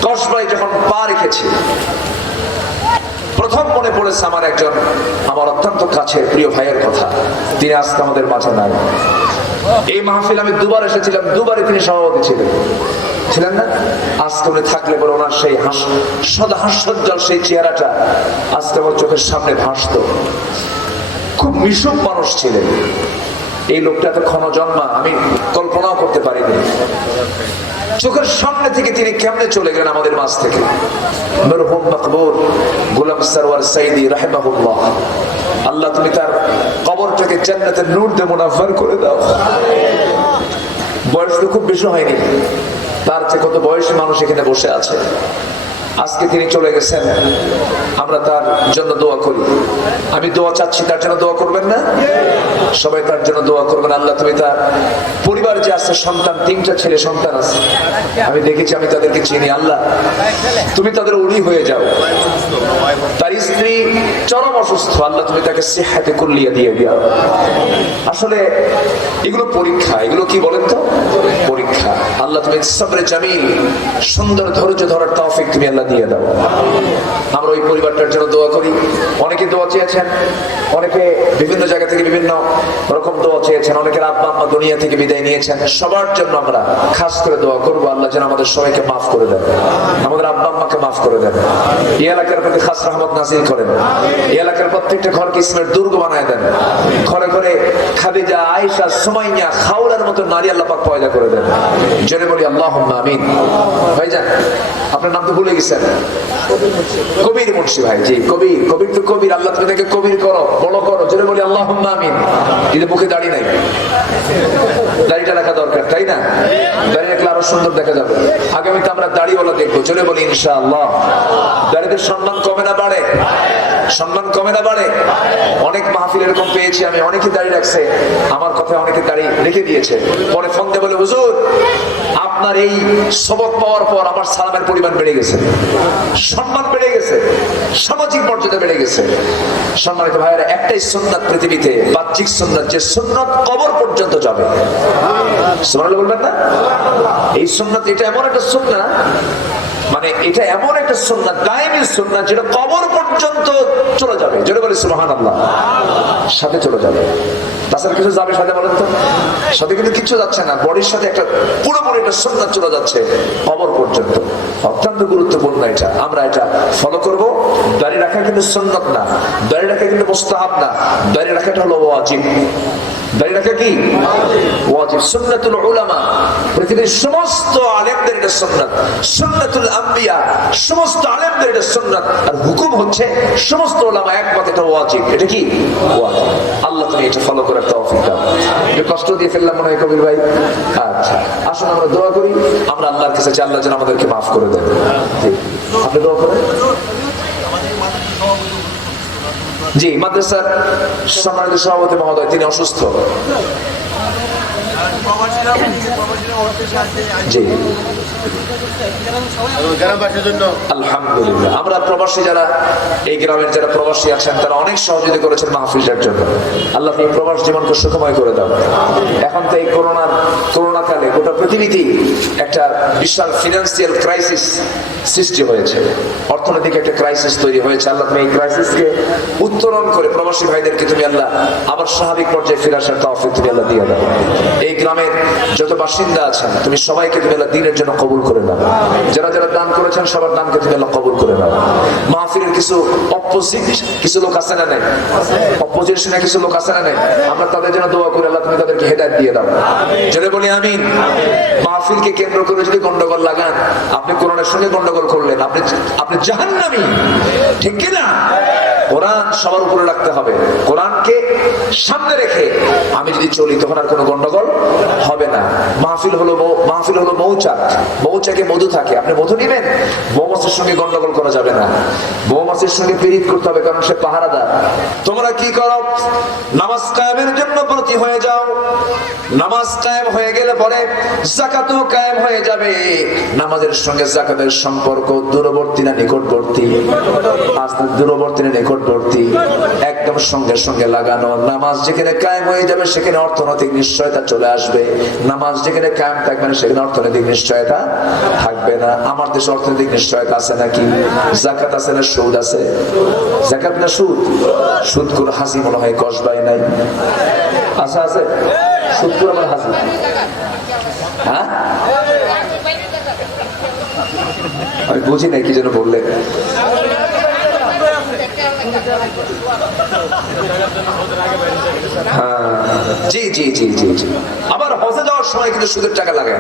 কসবায় যখন পা রেখেছি, প্রথম মনে পড়েছে আমার অত্যন্ত কাছের প্রিয় ভাইয়ের কথা। তিনি আজকে আমাদের মাঝে নাই। এই মাহফিল আমি 2বার এসেছিলাম, 2বারই তিনি সভাপতি ছিলেন না? আজকে উনি থাকলে বলে ওনার সেই সদা হাস্যোজ্জ্বল সেই চেহারাটা আজকে আমার চোখের সামনে ভাসত। খুব মিশুক মানুষ ছিলেন। এই লোকটা এত ক্ষণজন্মা আমি কল্পনাও করতে পারিনি। চোখের সামনে থেকে তিনি কেমনে চলে গেলেন আমাদের মাঝ থেকে। মরহুম মকবুল গোলাম সরওয়ার সাইদি রাহিমাহুল্লাহ, আল্লাহ তুমি তার কবরটাকে জান্নাতের নূর দিয়ে মুনাফফার করে দাও। বয়স তো খুব বেশি হয়নি, তার চেয়ে কত বয়সী মানুষ এখানে বসে আছে। আজকে তিনি চলে গেছেন, আমরা তার জন্য দোয়া করি। আমি দোয়া চাচ্ছি, তার জন্য দোয়া করবেন না? সবাই তার জন্য দোয়া করবেন। আল্লাহ তুমি তার পরিবার যে আছে, সন্তান 3টা ছেলে সন্তান আছে, আমি দেখেছি, আমি তাদেরকে চিনি, আল্লাহ তুমি তাদের উড়ি হয়ে যাও। তার স্ত্রী চরম অসুস্থ, আল্লাহ তুমি তাকে সিহাতে কুল্লিয়া দিয়ে দাও। আসলে এগুলো পরীক্ষা, এগুলো কি বলেন তো? পরীক্ষা। আল্লাহ তুমি সবরে জামিল, সুন্দর ধৈর্য ধরার তৌফিক তুমি আল্লাহ দিয়ে দাও। আমরা ওই পরিবারটার জন্য দোয়া করি। অনেকে দোয়া চেয়েছেন, অনেকে বিভিন্ন জায়গা থেকে বিভিন্ন রকম দোয়া চেয়েছেন, অনেকের আব্বা আম্মা দুনিয়া থেকে বিদায় নিয়েছেন। সবার জন্য আমরা খাস করে দোয়া করবো, আল্লাহ যেন আমাদের সবাইকে মাফ করে দেন, আমাদের আব্বা আম্মাকে মাফ করে দেন। এই এলাকার প্রতি খাস রহমত নাযিল করেন। এই এলাকার প্রত্যেকটা ঘরকে ইসলামের দুর্গ বানায় দেন। ঘরে ঘরে খাদিজা, আয়েশা, সুমাইয়া, খাওলার মতো নারী আল্লাহ পাক পয়দা করে দেন। জেনে বলি আল্লাহুম্মা আমিন। ভাইজান, আপনার নাম তো ভুলে গেছেন, কবির মুন্সি ভাই। জি, কবির, কবির তো কবির। আল্লাহ তুমি তাকে কবির করো, বড় করো। জোরে বলি আল্লাহুম্মা আমিন। কিন্তু মুখে দাড়ি নাই, দাড়িটা রাখা দরকার, তাই না? দাড়ি রাখলে আরো সুন্দর দেখা যাবে। আগামীতে আমরা দাড়িওয়ালা দেখবো। জোরে বলি ইনশাআল্লাহ। দাড়িতে সম্মান কমে না বাড়ে? সম্মান কমে না বাড়ে? অনেক মাহফিল এরকম পেয়েছি আমি, অনেকে দাড়ি রাখছে, আমার কথা অনেকে দাড়ি রেখে দিয়েছে, পরে ফোন দিয়ে বলে হুজুর আপনার এই সবক পাওয়ার পর আমার সালামের পরিমাণ বেড়ে গেছে, সম্মান বেড়ে গেছে, সামাজিক মর্যাদা বেড়ে গেছে। সম্মানিত ভাইয়েরা, একটাই সুন্নাত পৃথিবীতে, বাহ্যিক সুন্নাত, যে সুন্নাত কবর পর্যন্ত যাবে। সুবহানাল্লাহ বলবেন না? এই সুন্নাত, এটা এমন একটা সুন্নাত, মানে এটা এমন একটা সুন্নাত, দায়মি সুন্নাত, যেটা কবর পর্যন্ত চলে যাবে। জোরে বলি সুবহানাল্লাহ। সাথে চলে যাবে। তাছাড়া কিছু যাবে সাথে, বলেন তো? সাথে কিন্তু কিছু যাচ্ছে না, বডির সাথে একটা পুরোপুরি একটা সুন্নাত চলে যাচ্ছে কবর পর্যন্ত। অত্যন্ত গুরুত্বপূর্ণ এটা, আমরা এটা ফলো করব। দাড়ি রাখা কিন্তু সুন্নাত না, দাড়ি রাখা কিন্তু মুস্তাহাব না, দাড়ি রাখাটা হলো ওয়াজিব। দাড়ি রাখা কি ওয়াজিব। সুন্নাতুল উলামা, পৃথিবীর সমস্ত আলেমদের এটা সুন্নাত। সুন্নাতুল আম্বিয়া, সমস্ত আলেমদের এটা সুন্নাত। আর হুকুম হচ্ছে সমস্ত উলামা একমত এটা ওয়াজিব। এটা কি ওয়াজিব। আল্লাহ তুমি এটা ফলো করার তৌফিক দাও। একটু কষ্ট দিয়ে ফেললাম মনে হয় কবির ভাই। আচ্ছা, আসুন আমরা দোয়া করি, আমরা আল্লাহর কাছে চাই আল্লাহ যেন আমাদেরকে মাফ করে দেন। আপনি দোয়া করেন। জি, মাদ্রাসার সম্মানিত সভাপতি মহোদয় তিনি অসুস্থ। জি, আলহামদুলিল্লাহ। আমরা প্রবাসী যারা এই গ্রামের যারা প্রবাসী আছেন তারা অনেক সহযোগিতা করেছেন মাহফিলটার জন্য। আল্লাহ এই প্রবাস জীবনকে সুখময় করে দাও। এখন তো এই করোনা কালে গোটা পৃথিবীতে একটা বিশাল ফিনান্সিয়াল ক্রাইসিস সৃষ্টি হয়েছে, অর্থনৈতিক একটা ক্রাইসিস তৈরি হয়েছে। আল্লাহ তুমি এই ক্রাইসিসকে উত্তরণ করে প্রবাসী ভাইদেরকে তুমি আল্লাহ আবার স্বাভাবিক পর্যায়ে ফিরে আসার তৌফিক তুমি আল্লাহ দিয়ে দাও। এই গ্রামের যত বাসিন্দা আছেন তুমি সবাইকে তুমি আল্লাহ দ্বীনের জন্য কবুল করে নাও। যারা যারা দান করেছেন সবার দানকে তুমি আল্লাহ কবুল করে নাও। মাহফিলের কিছু অপোজিট কিছু লোক আছে না নাই, অপোজিশনে কিছু লোক আছে না নাই, আমরা তাদের জন্য দোয়া করি আল্লাহ তুমি তাদেরকে হেদায়েত দিয়ে দাও। জোরে বলি আমিন। মাহফিলকে কেন্দ্র করে যদি গন্ডগোল লাগান, আপনি কোরআনের সঙ্গে গন্ডগোল করলেন, আপনি জাহান্নামী, ঠিক কি না? কোরআন সবার উপরে রাখতে হবে। কোরআনকে সামনে রেখে আমি যদি চলি তখন আর কোনো গন্ডগোল হবে না। মাহফিল হলো মৌচাক, মৌচাকে মধু থাকে, আপনি মধু নিবেন, মৌমাছির সঙ্গে গন্ডগোল করা যাবে না। মৌমাছির সঙ্গে পীড়িত করতে হবে, কারণ সে পাহারাদার। তোমরা কি করো? নামাজ কায়েমের জন্য ব্রতী হয়ে যাও। নামাজ কায়েম হয়ে গেলে পরে যাকাতও কায়েম হয়ে যাবে। নামাজের সঙ্গে যাকাতের সম্পর্ক দূরবর্তী না নিকটবর্তী? আস্তে দূরবর্তী না নিকটবর্তী? একদম সঙ্গে সঙ্গে লাগানো। নামাজ যেখানে কায়েম হয়ে যাবে সেখানে অর্থনৈতিক নিশ্চয়তা চলে আসবে। নামাজ যেখানে কায়েম থাকবে না সেখানে অর্থনৈতিক নিশ্চয়তা থাকবে না। আমার দেশে অর্থনৈতিক নিশ্চয়তা আছে নাকি? যাকাত আছে না সুদ আছে? যাকাত না সুদ? সুদ কোন হাসি মনে হয় কসবাই নাই। আচ্ছা আছে সুদ কোন আমার হাসি? হ্যাঁ, আমি বুঝি নাই কি যেন বললেন। জি জি জি জি জি। আবার হজে যাওয়ার সময় কিন্তু সুদের টাকা লাগে।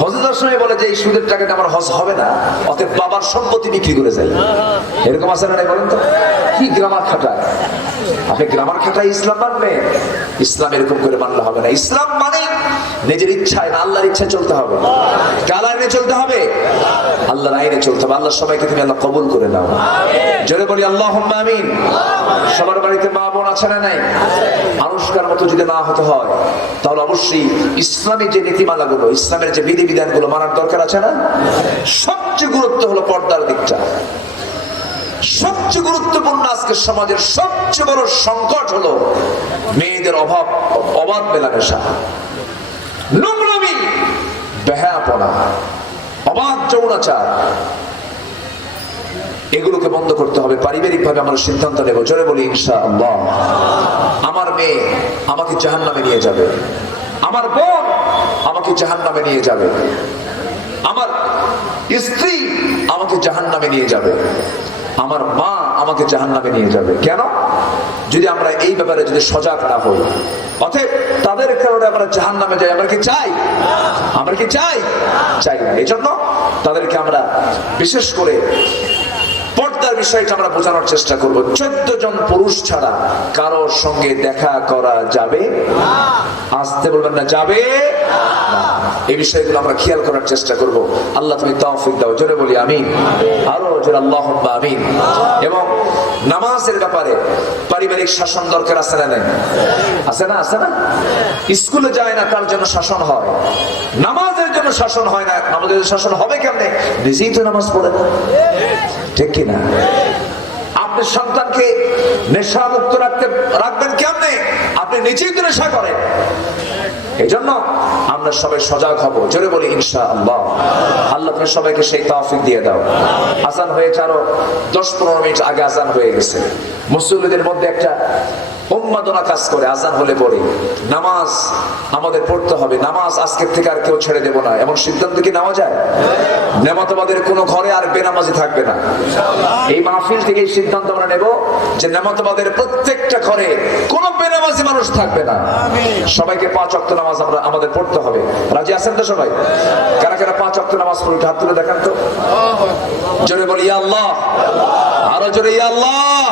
হজে যাওয়ার সময় বলে যে এই সুদের টাকাটা আমার হজ হবে না, অতএব বাবার সম্পত্তি বিক্রি করে যাই। এরকম আছে না? বলেন তো, কি গ্রামার খাটায়? আপনি গ্রামার খাটায় ইসলাম মানবেন? ইসলাম এরকম করে মানলে হবে না। ইসলাম মানে নিজের ইচ্ছায় না, আল্লাহর ইচ্ছায় চলতে হবে। কার আইনে চলতে হবে? আল্লাহর আইনে চলতে হবে। আল্লাহ সবাইকে তুমি আল্লাহ কবুল করে নাও। জোরে বলি আল্লাহুম্মা আমিন। সবার বাড়িতে মা বোন আছে না নাই? আনুষ্কার মতো যদি না হতে হয় তাহলে অবশ্যই ইসলামী যে নীতিমালাগুলো, ইসলামের যে বিধিবিধানগুলো মানার দরকার আছে না? সবচেয়ে গুরুত্ব হলো পর্দার দিকটা। সবচেয়ে গুরুত্বপূর্ণ আজকে সমাজের সবচেয়ে বড় সংকট হলো মেয়েদের অবাধ মেলামেশা, নোংরামি, বেহায়াপনা, অবাধ যৌনাচার। এগুলোকে বন্ধ করতে হবে। পারিবারিক ভাবে আমরা সিদ্ধান্ত নেব। জোরে বলি ইনশাআল্লাহ। আমার মেয়ে আমাকে জাহান্নামে নিয়ে যাবে, আমার বোন আমাকে জাহান্নামে নিয়ে যাবে, আমার স্ত্রী আমাকে জাহান্নামে নিয়ে যাবে, আমার মা আমাকে জাহান্নামে নিয়ে যাবে। কেন? যদি আমরা এই ব্যাপারে যদি সজাগ না হই, অতএব তাদের কারণে আমরা জাহান্নামে যাই। আমরা কি চাই? আমরা কি চাই? চাই না। এই জন্য তাদেরকে আমরা বিশেষ করে পর্দার বিষয়টা আমরা বোঝানোর চেষ্টা করব। 14 জন পুরুষ ছাড়া কারোর সঙ্গে দেখা করা যাবে? আসতে বলবেন না, যাবে না। এই বিষয়গুলো আমরা খেয়াল করার চেষ্টা করব। আল্লাহ তুমি তৌফিক দাও। জোরে বলি আমিন। আরো জোরে আল্লাহুম্মা আমিন। এবং নামাজের ব্যাপারে পারিবারিক শাসন দরকার আছে না নাই? আছে না? আছে না? স্কুলে যায় না তার জন্য শাসন হয়, নামাজের জন্য শাসন হয় না। নামাজের শাসন হবে কেমনে? নিজেই তো নামাজ পড়ে না, ঠিক কিনা? আপনি সন্তানকে নেশা মুক্ত রাখবেন কেমনে? আপনি নিজেই তো নেশা করেন। এই জন্য আমরা সবাই সজাগ হব। জোরে বলি ইনশাআল্লাহ। আল্লাহ তুমি সবাইকে সেই তৌফিক দিয়ে দাও। আজান হয়েছে, আরো 10-15 মিনিট আগে আজান হয়ে গেছে। মুসল্লিদের মধ্যে একটা উন্মাদনা কাজ করে। আজান হলে পরে নামাজ আমাদের পড়তে হবে, নামাজ আজকের থেকে আর কেউ ছেড়ে দেব না, এমন সিদ্ধান্ত কি নেওয়া যায়? নেমাতবাদের কোনো ঘরে আর বেনামাজি থাকবে না। এই মাহফিল থেকে এই সিদ্ধান্ত আমরা নেব যে নেমাতবাদের প্রত্যেকটা ঘরে কোনো বেনামাজি মানুষ থাকবে না। সবাইকে 5 ওয়াক্ত নামাজ আমাদের পড়তে হবে। রাজি আছেন তো সবাই? কারা কারা 5 ওয়াক্ত নামাজ পড়ে হাত তুলে দেখান তো। জোরে বলি ইয়া আল্লাহ, আরো জোরে ইয়া আল্লাহ,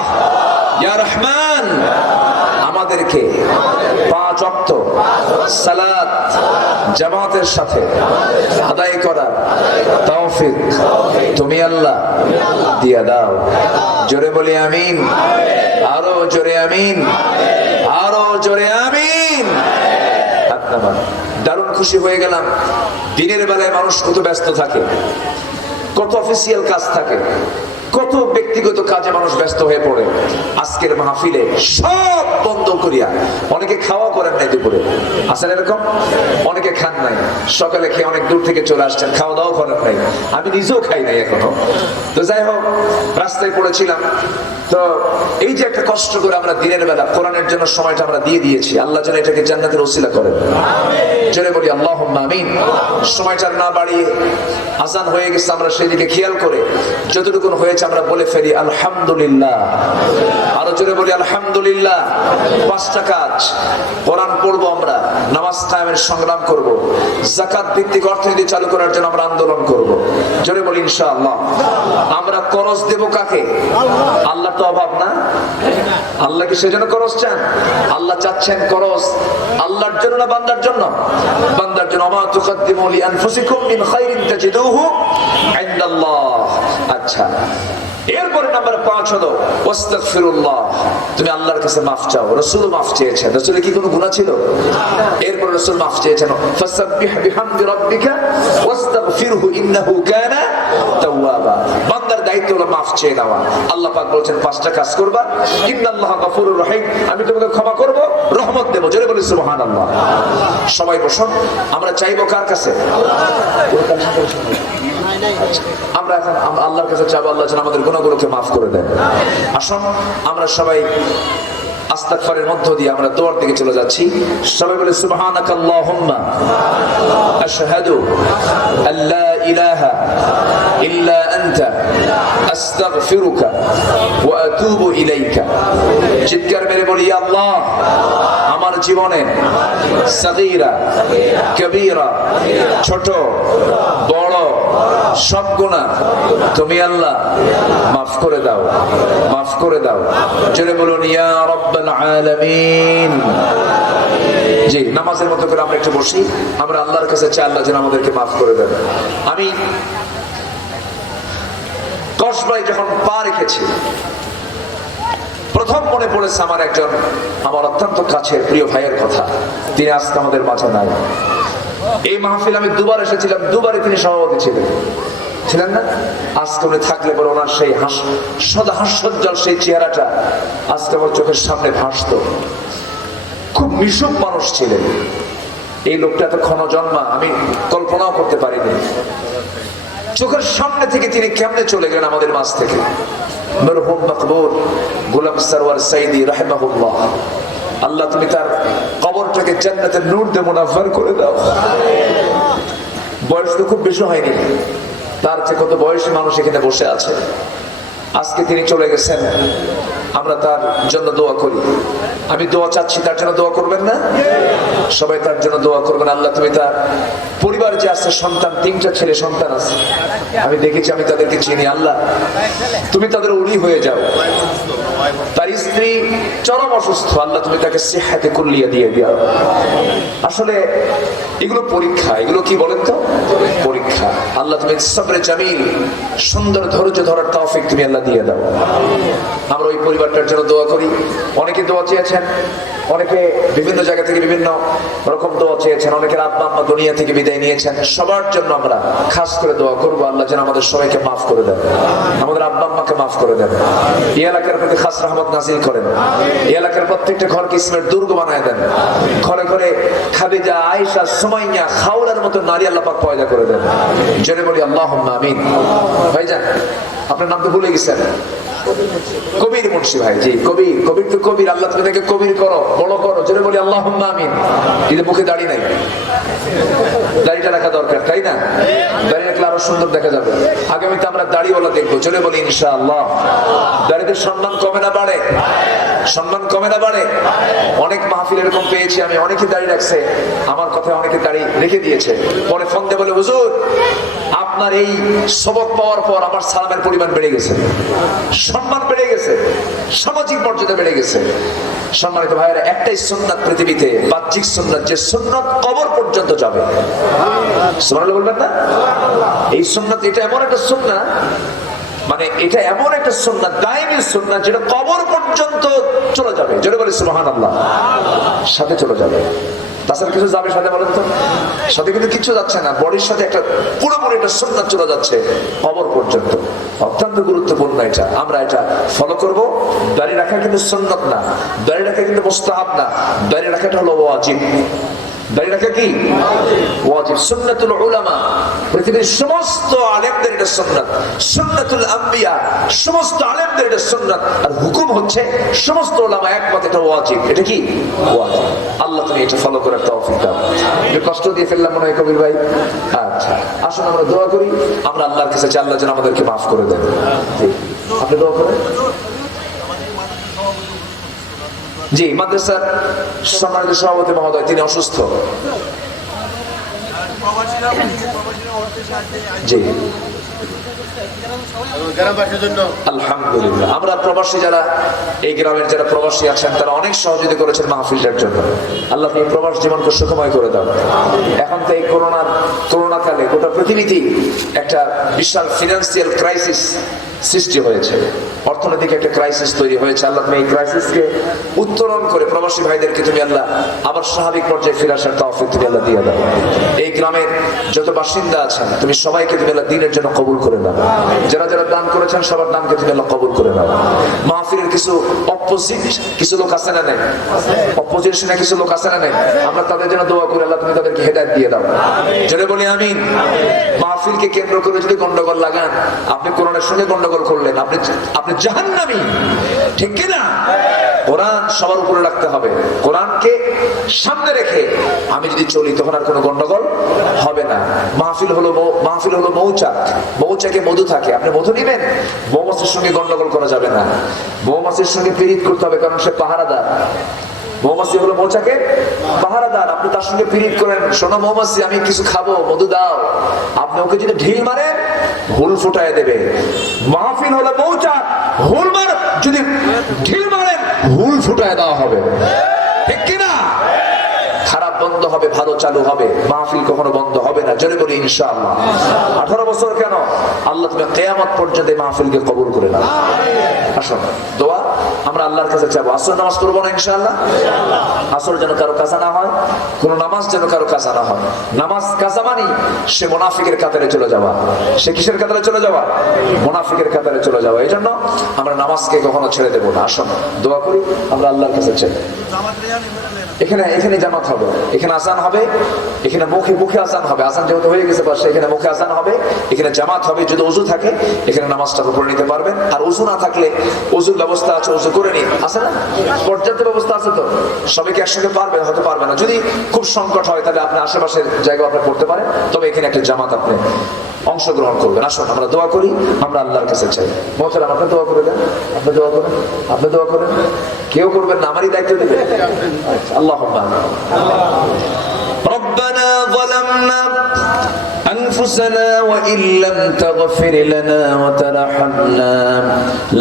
ইয়া রহমান। আমাদেরকে 5 ওয়াক্ত সালাত জামাতের সাথে আদায় করার তৌফিক তুমি আল্লাহ দিয়া দাও। জোরে বলি আমিন, আরো জোরে আমিন, আরো জোরে আমিন। দারুণ খুশি হয়ে গেলাম। দিনের বেলায় মানুষ কত ব্যস্ত থাকে, কত অফিসিয়াল কাজ থাকে, কত ব্যক্তিগত কাজে মানুষ ব্যস্ত হয়ে পড়ে। আজকের মাহফিলে সব বন্ধ করিয়া, অনেকে খাওয়া করেন নাই দুপুরে, আসেন এরকম, অনেকে খান নাই, সকালে খেয়ে অনেক দূর থেকে চলে আসছেন, খাওয়া দাওয়া করেন নাই, আমি নিজেও খাই নাই এখনো। তো যাই হোক, রাস্তায় পড়েছিলাম, তো এই যে একটা কষ্ট করে আমরা দিনের বেলা কোরআনের জন্য সময়টা আমরা দিয়ে দিয়েছি, আল্লাহ যেন এটাকে জান্নাতের ওসিলা করেন। জোরে বলি আল্লাহুম্মা আমিন। সময়টা না বাড়িয়ে আজান হয়ে গেছে, আমরা সেদিকে খেয়াল করে যতটুকু হয়েছে আমরা বলে ফেলি আলহামদুলিল্লাহ। আরো জোরে বলি আলহামদুলিল্লাহ। 5টা কাজ, কোরআন পড়বো আমরা, নামাজ কায়েমের সংগ্রাম করব, যাকাত ভিত্তিক অর্থনীতি চালু করার জন্য আমরা আন্দোলন করব। জোরে বলি ইনশাআল্লাহ। আমরা করজ দেব কাকে? আল্লাহ তো অভাব না, আল্লাহ কি সেজন্য করজ চান? আল্লাহ চাচ্ছেন করজ আল্লাহর জন্য না বান্দার জন্য? বান্দার জন্য। আমা তুকদ্দিমু লিআনফুসিকুম মিন খায়রিন তাজিদুহু ইনদাল্লাহ। আচ্ছা, এরপরে নাম্বার 5 হলো ওয়াস্তাগফিরুল্লাহ। তুমি আল্লাহর কাছে মাফ চাও। রাসূল মাফ চেয়েছেন, রাসূলের কি কোনো গুনাহ ছিল? এরপর রাসূল মাফ চেয়েছেন, ফাসাব্বিহ বিহামদি রাব্বিকা ওয়াস্তাগফিরহু ইন্নাহু কানা তাওয়াবা। বান্দার দায়িত্ব হলো মাফ চেয়ে নেওয়া। আল্লাহ পাক বলেছেন 5টা কাজ করবা, ইন্নাল্লাহা গফুরুর রহিম, আমি তোমাকে ক্ষমা করব, রহমত দেব। জোরে বলি সুবহানাল্লাহ। সবাই বসো, আমরা চাইবো কার কাছে? আমরা এখন আল্লাহর কাছে চাইবো, আল্লাহ যেন আমাদের গুনাহগুলোকে মাফ করে দেন। আসুন আমরা সবাই ইস্তিগফারের মধ্য দিয়ে আমরা দোয়ার দিকে চলে যাচ্ছি। সবাই বলে সুবহানাকাল্লাহুম্মা আশহাদু আল্লা ইলাহা ইল্লা আনতা আস্তাগফিরুকা ওয়া আতুবু ইলাইকা। চিৎকার মেরে বলি ইয়া আল্লাহ, আমার জীবনে সগীরা কবীরা, ছোট বড় সব গুনাহ তুমি আল্লাহ মাফ করে দাও, মাফ করে দাও। জোরে বলুন ইয়া রাব্বাল আলামিন। জি, নামাজের মতো করে আমরা একটু বসি, আমরা আল্লাহর কাছে চাই আল্লাহ যেন আমাদেরকে মাফ করে দেন। আমি কসবায় যখন পা রেখেছি, প্রথম মনে পড়েছে আমার অত্যন্ত কাছের প্রিয় ভাইয়ের কথা। তিনি আজকে আমাদের মাঝে নাই। এই মাহফিল আমি 2বার এসেছিলাম, 2বারই তিনি সভাপতি ছিলেন না? আজকে উনি থাকলে পরে ওনার সেই সদা হাস্যোজ্জ্বল সেই চেহারাটা আজকে আমার চোখের সামনে ভাসতো। খুব মিশুক মানুষ ছিলেন এই লোকটা, এত ক্ষণজন্মা আমি কল্পনাও করতে পারিনি। চোখের সামনে থেকে তিনি কেমনে চলে গেলেন আমাদের মাঝ থেকে। মরহুম মকবুল গোলাম সরওয়ার সাইদি রাহিমাহুল্লাহ, আল্লাহ তুমি তার কবরটাকে জান্নাতের নূর দিয়ে মুনাফফার করে দাও। বয়স তো খুব বেশি হয়নি, তার চেয়ে কত বয়সী মানুষ এখানে বসে আছে। আজকে তিনি চলে গেছেন, আমরা তার জন্য দোয়া করি। আমি দোয়া চাচ্ছি, তার জন্য দোয়া করবেন না? সবাই তার জন্য দোয়া করবেন। আল্লাহ তুমি তার পরিবার যে আছে, সন্তান 3টা ছেলে সন্তান আছে, আমি দেখেছি, আমি তাদেরকে চিনি। আল্লাহ তুমি তাদের উড়ি হয়ে যাও। তার স্ত্রী চরম অসুস্থ, আল্লাহ তুমি তাকে সিহাতে কুল্লিয়া দিয়ে দাও। আসলে এগুলো পরীক্ষা, এগুলো কি বলেন তো? পরীক্ষা। আল্লাহ তুমি সবরে জামিল, সুন্দর ধৈর্য ধরার তৌফিক তুমি আল্লাহ দিয়ে দাও। আমরা ওই পরিবারটার জন্য দোয়া করি। অনেকে দোয়া চেয়েছেন, অনেকে বিভিন্ন জায়গা থেকে বিভিন্ন রকম দোয়া চেয়েছেন, অনেকের আব্বা আম্মা দুনিয়া থেকে বিদায় নিয়েছেন। সবার জন্য আমরা খাস করে দোয়া করবো, আল্লাহ যেন আমাদের সবাইকে মাফ করে দেন, আমাদের আব্বা আম্মাকে মাফ করে দেন। এই এলাকার প্রতি খাস রহমত নাজিল করেন। এই এলাকার প্রত্যেকটা ঘরকে ইসলামের দুর্গ বানায় দেন। ঘরে ঘরে খাদিজা, আয়েশা, সুমাইয়া, খাওলার মতো নারী আল্লাহ পাক পয়দা করে দেন। জোরে বলি আল্লাহুম্মা আমিন। ভাইজান, আপনার নাম তো ভুলে গেছেন, কবির মুন্সি ভাই, জি কবির, কবির তো কবির, আল্লাহ তুমি তাকে কবির করো, বড় করো, জোরে বলি আল্লাহুম্মা আমিন। কিন্তু মুখে দাড়ি নাই, দাড়িটা রাখা দরকার, তাই না? দাড়ি রাখলে আরো সুন্দর দেখা যাবে। আগামীতে আমরা দাড়িওয়ালা দেখবো, জোরে বলি ইনশাআল্লাহ। দাড়িতে সম্মান কমে না বাড়ে? সম্মান কমে না বাড়ে? অনেক মাহফিল এরকম পেয়েছি আমি, অনেকে দাড়ি রাখছে, আমার কথায় অনেকে দাড়ি রেখে দিয়েছে, পরে ফোন দিয়ে বলে হুজুর আপনার এই সবক পাওয়ার পর আমার সালামের পরিমাণ বেড়ে গেছে, সম্মান বেড়ে গেছে, সামাজিক মর্যাদা বেড়ে গেছে। সম্মানিত ভাইয়েরা, একটাই সুন্নাত পৃথিবীতে, বাহ্যিক সুন্নাত, যে সুন্নাত কবর পর্যন্ত যাবে। সুবহানাল্লাহ বলবেন না? এই সুন্নাত, এটা এমন একটা সুন্নাত, মানে এটা এমন একটা সুন্নাত, দায়ী সুন্নাত, যেটা কবর পর্যন্ত চলে যাবে। জোরে বলি সুবহানাল্লাহ। সাথে চলে যাবে, তাছাড়া কিছু যাবে সাথে? বলেন তো, সাথে কিন্তু কিছু যাচ্ছে না, বডির সাথে একটা পুরোপুরি একটা সুন্নাত চলে যাচ্ছে কবর পর্যন্ত। অত্যন্ত গুরুত্বপূর্ণ এটা, আমরা এটা ফলো করব। দাড়ি রাখা কিন্তু সুন্নাত না, দাড়ি রাখা কিন্তু মুস্তাহাব না, দাড়ি রাখাটা হলো ওয়াজিব। দাড়ি রাখা কি ওয়াজিব, সুন্নাতুল উলামা, পৃথিবীর সমস্ত আলেমদের এটা সুন্নাত, সুন্নাতুল আম্বিয়া, সমস্ত আলেমদের এটা সুন্নাত। আর হুকুম হচ্ছে সমস্ত উলামা একমত এটা ওয়াজিব। এটা কি ওয়াজিব। আল্লাহ তুমি এটা ফলো করার তৌফিক দাও। একটু কষ্ট দিয়ে ফেললাম মনে হয় কবির ভাই। আচ্ছা, আসুন আমরা দোয়া করি, আমরা আল্লাহর কাছে চাই আল্লাহ যেন আমাদেরকে মাফ করে দেন। আপনি দোয়া করেন। জি, মাদ্রাসার সম্মানিত সভাপতি মহোদয়, তিনি অসুস্থ। জি, আলহামদুলিল্লাহ। আমরা প্রবাসী যারা, এই গ্রামের যারা প্রবাসী আছেন, তারা অনেক সহযোগিতা করেছেন মাহফিলটার জন্য। আল্লাহ এই প্রবাস জীবনকে সুখময় করে দাও। এখন তো এই করোনা কালে গোটা পৃথিবীতে একটা বিশাল ফিনান্সিয়াল ক্রাইসিস সৃষ্টি হয়েছে, অর্থনৈতিক একটা ক্রাইসিস তৈরি হয়েছে। আল্লাহ তুমি এই ক্রাইসিসকে উত্তরণ করে প্রবাসী ভাইদেরকে তুমি আল্লাহ আবার স্বাভাবিক পর্যায়ে ফিরে আসার তৌফিক তুমি আল্লাহ দিয়ে দাও। এই গ্রামের যত বাসিন্দা আছেন তুমি সবাইকে তুমি আল্লাহ দ্বীনের জন্য কবুল করে দাও। যারা যারা দান করেছেন সবার দানকে তুমি আল্লাহ কবুল করে দাও। মাহফিলের কিছু অপোজিট কিছু লোক আছে না নাই? অপোজিশনে কিছু লোক আছে না নাই? আমরা তাদের জন্য দোয়া করি, আল্লাহ তুমি তাদেরকে হেদায়েত দিয়ে দাও। জোরে বলি আমিন। মাহফিলকে কেন্দ্র করে যদি গন্ডগোল লাগান, আপনি কোরআনের সঙ্গে গন্ডগোল করলেন, আপনি জাহান্নামী, ঠিক কি না? কোরআন সবার উপরে রাখতে হবে, কোরআনকে সামনে রেখে আমি যদি চলি তখন আর কোনো গন্ডগোল হবে না। মাহফিল হলো মৌচাক, মৌচাকে মধু থাকে, আপনি মধু নিবেন, মৌমাছির সঙ্গে গন্ডগোল করা যাবে না, মৌমাছির সঙ্গে পীড়িত করতে হবে, কারণ সে পাহারাদার। মৌমাছি হলো মৌচাকে পাহারাদার, আপনি তার সঙ্গে পীড়িত করেন, শোনো মৌমাছি আমি কিছু খাবো, মধু দাও, আপনি ওকে যদি ঢিল মারেন হুল ফুটায় দেবে। মাহফিল হলো মৌচাক, হুল মার যদি ঢিল মারেন হুল ফুটায় দেওয়া হবে, ঠিক কিনা? খারাপ বন্ধ হবে, ভালো চালু হবে, মাহফিল কখনো বন্ধ হবে না। জোরে বলি ইনশাআল্লাহ। 18 বছর কেন, আল্লাহ তুমি কিয়ামত পর্যন্ত মাহফিলকে কবুল করে নাও। আসুন দোয়া আমরা আল্লাহর কাছে চাইবো। আসর নামাজ পড়বো না ইনশাআল্লাহ? আসর যেন কারো কাজা না হয়, কোন নামাজ যেন কারো কাজা না হয়। নামাজ কাজা মানে সে মুনাফিকের কাতারে চলে যাওয়া। সে কিসের কাতারে চলে যাওয়া? মুনাফিকের কাতারে চলে যাওয়া। এই জন্য আমরা নামাজকে কখনো ছেড়ে দেবো না। আসুন দোয়া করি, আমরা আল্লাহর কাছে চাই। এখানে জামাত হবে, এখানে আজান হবে, এখানে মুখে আজান হবে, আজান যেহেতু হয়ে গেছে পাশে, এখানে মুখে আজান হবে, এখানে জামাত হবে। যদি ওযু থাকে এখানে নামাজটা পড়ে নিতে পারবেন, আর ওযু না থাকলে ওযুর ব্যবস্থা আছে, ওযু করে নিন, আছে না? পর্যাপ্ত ব্যবস্থা আছে তো, সবাইকে একসঙ্গে পারবেন, হয়তো পারবে না। যদি খুব সংকট হয় তাহলে আপনি আশেপাশের জায়গায় আপনি পড়তে পারেন, তবে এখানে একটা জামাত আপনি অংশগ্রহণ করবেন। আসুন আমরা দোয়া করি, আমরা আল্লাহর কাছে চাই। মোহতারাম আপনি দোয়া করে দেন, আপনি দোয়া করেন, আপনি দোয়া করেন। কেউ করবেন না, আমারই দায়িত্ব দেবেন। আল্লাহুম্মা ربنا ظلمنا أنفسنا وإن لم تغفر لنا وترحمنا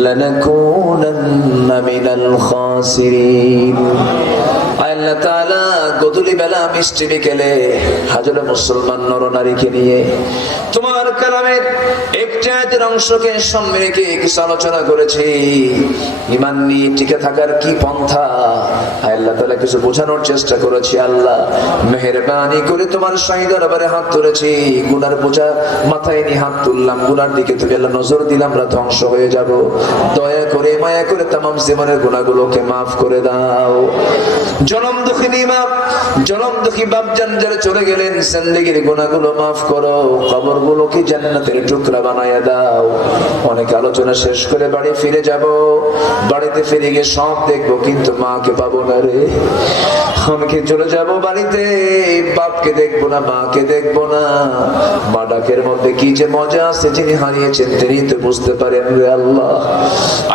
لنكونن من الخاسرين। আল্লাহ তাআলা গধূলি বেলা মিষ্টি বিকেলে হাজারো মুসলমান নরনারীকে নিয়ে তোমার কালামের একটা আয়াতের অংশকে সামনে রেখে কিছু আলোচনা করেছি। ঈমান নিয়ে টিকে থাকার কি পন্থা আল্লাহ তাআলা কিছু বোঝানোর চেষ্টা করেছি। আল্লাহ মেহেরবানি করে তোমার শাহী দরবারে হাত তুলেছি, গুনার বোঝা মাথায় নিয়ে হাত তুললাম, গুনার দিকে তুমি আল্লাহ নজর দিলাম, আমরা ধ্বংস হয়ে যাব। দয়া করে মায়া করে তামাম জীবনের গুনাহগুলোকে মাফ করে দাও। জনম দুঃখিনী মা, জনম দুঃখী বাপজান যারা চলে গেলেন, জিন্দেগীর গুনাহগুলো মাফ করো, কবরগুলোকে জান্নাতের টুকরা বানায়া দাও। অনেক আলোচনা শেষ করে বাড়ি ফিরে যাব, বাড়িতে ফিরে গিয়ে সব দেখবো কিন্তু মাকে পাবো না রে। আমাকে চলে যাব বাড়িতে, বাপকে দেখবো না, মাকে দেখবো না। মা ডাকের মধ্যে কি যে মজা আছে, যিনি হারিয়েছেন তিনি তো বুঝতে পারেন রে আল্লাহ।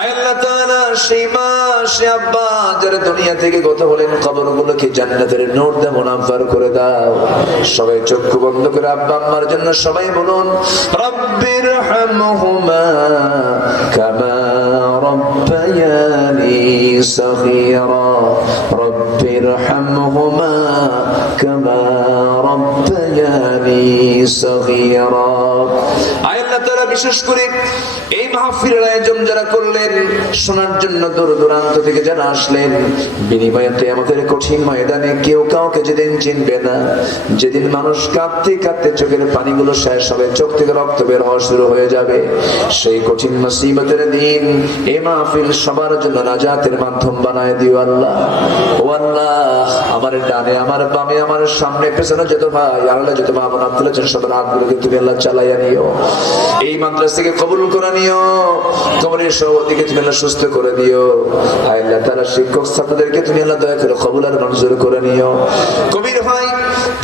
আল্লাহ তাআলা সেই মা সে আব্বা যারা দুনিয়া থেকে গত হলেন, কবরগুলোকে জান্নাতের নূর দিয়ে মুনাফার করে দাও। সবাই চক্ষু বন্ধ করে আব্বা আম্মার জন্য সবাই বলুন রব্বির হামহুমা কামা রব্বায়ানি সগীরা, রব্বির হামহুমা কামা রব্বায়ানি সগীরা। আল্লাহ তাআলা বিশেষ করে এই মাহফিলের আয়োজন যারা করলেন, শোনার জন্য দূর দূরান্ত থেকে যারা আসলেন, বিনিময়ে কিয়ামতের কঠিন ময়দানে কেউ কাউকে যেদিন চিনবে না, যেদিন মানুষ কাঁদতে কাঁদতে চোখের পানিগুলো শেষ হবে, চোখ থেকে রক্ত বের হওয়া শুরু হয়ে যাবে, সেই কঠিন মুসিবতের দিন এই মাহফিল সবার জন্য নাজাতের মাধ্যম বানায় দিও আল্লাহ। ও আল্লাহ, আমার ডানে আমার বামে আমার সামনে পেছনে যত ভাই আল্লাহ যত মা বোন আব্দুল আছেন সবার হাতগুলোকে তুমি আল্লাহ চালাইয়া নিও। এই মাদ্রাসা থেকে কবুল করে নিও, কবরের সভাপতিকে তুমি আল্লাহ সুস্থ করে দিও। আল্লাহ তাআলা শিক্ষক ছাত্রদেরকে তুমি আল্লাহ দয়া করে কবুল আর মঞ্জুর করে নিও। কবির ভাই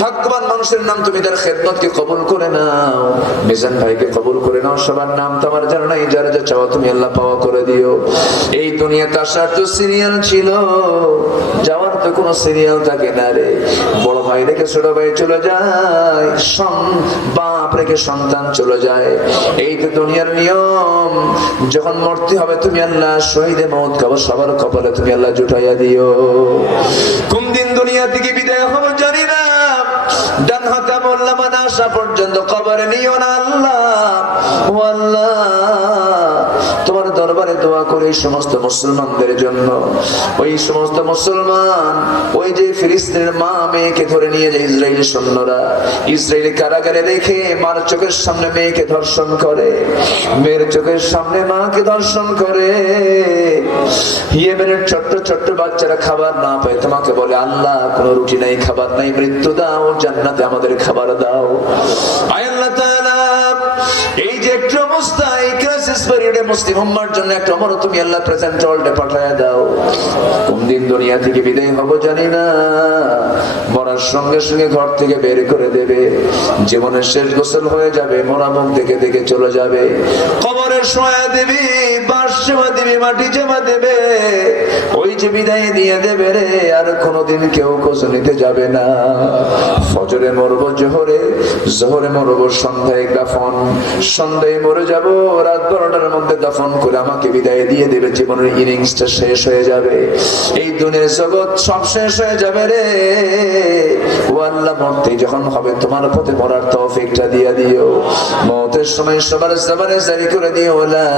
ভাগ্যবান মানুষের নাম তুমি তার খেদমতকে কবুল করে নাও, মিজান ভাইকে কবুল করে নাও। সবার নাম তো আমার জানা নাই, যারা যা চাওয়া তুমি আল্লাহ পাওয়া করে দিও। এই দুনিয়াতে আসার তো সিরিয়াল ছিল, যাওয়ার তো কোনো সিরিয়াল থাকে না রে। বড় ভাই রেখে ছোট ভাই চলে যায়, বাপ রেখে সন্তান চলে যায়, এই তো দুনিয়ার নিয়ম। যখন মরতে হবে তুমি আল্লাহ শহীদে মওত খাবো, সবার কপালে তুমি আল্লাহ জুটাইয়া দিও। কোন দিন দুনিয়া থেকে বিদায় হবো জানি না, ডান হাতে বললাম না আসা পর্যন্ত কবরে নিও না আল্লাহ। ও আল্লাহ, তোমার দরবারে দোয়া করে সমস্ত মুসলমানদের জন্য, ওই সমস্ত মুসলমান ওই যে ফিলিস্তিনের মা মেয়েকে ধরে নিয়ে যায় ইসরায়েলি সৈন্যরা, ইসরায়েলি কারাগারে রেখে মার চোখের সামনে মেয়েকে ধর্ষণ করে, মেয়ের চোখের সামনে মাকে ধর্ষণ করে। ইয়েমেনের ছোট্ট ছোট্ট বাচ্চারা খাবার না পায়, তোমাকে বলে আল্লাহ কোনো রুটি নাই, খাবার নাই, মৃত্যু দাও, জান্নাতে আমাদের খাবার দাও। আল্লাহ তাআলা এই যে একটা অবস্থা, এই ক্রাইসিস পিরিয়ডে মুসলিম উম্মার জন্য একটা আমর তুমি আল্লাহ প্রেজেন্ট ওয়ার্ল্ডে পাঠায় দাও। কোন দিন দুনিয়া থেকে বিদায় হব জানি না, মরার সঙ্গে সঙ্গে ঘর থেকে বের করে দেবে, জীবনের শেষ গোসল হয়ে যাবে, মরা মুখ দেখে দেখে চলে যাবে, কবরে শোয়া দেবে, বাঁশ জমা দেবে, মাটি জমা দেবে, ওই যে বিদায় দিয়ে দেবে রে, আর কোনোদিন কেউ খোঁজ নিতে যাবে না। ফজরে মরবো জোহরে, জোহরে মরবো সন্ধ্যায় দাফন, সন্ধ্যায় মরে যাব, রাত 12টার মধ্যে দাফন করে আমাকে বিদায় দিয়ে দেবে, জীবনের ইনিংসটা শেষ হয়ে যাবে, এই দুনিয়ার জগৎ সব শেষ হয়ে যাবে রে। ও আল্লাহ, মরতে যখন হবে তোমার পথে মরার তৌফিকটা দিয়ে দিও। মওতের সময় সবার জবানে জারি করে দিও লা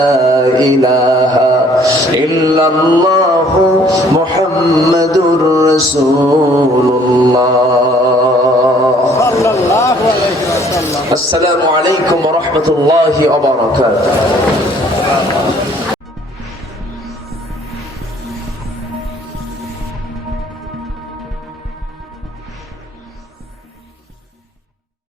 ইলাহা ইল্লাল্লাহু মুহাম্মাদুর রাসূলুল্লাহ। আসসালামু আলাইকুম ওয়া রাহমাতুল্লাহি ওয়া বারাকাতুহু।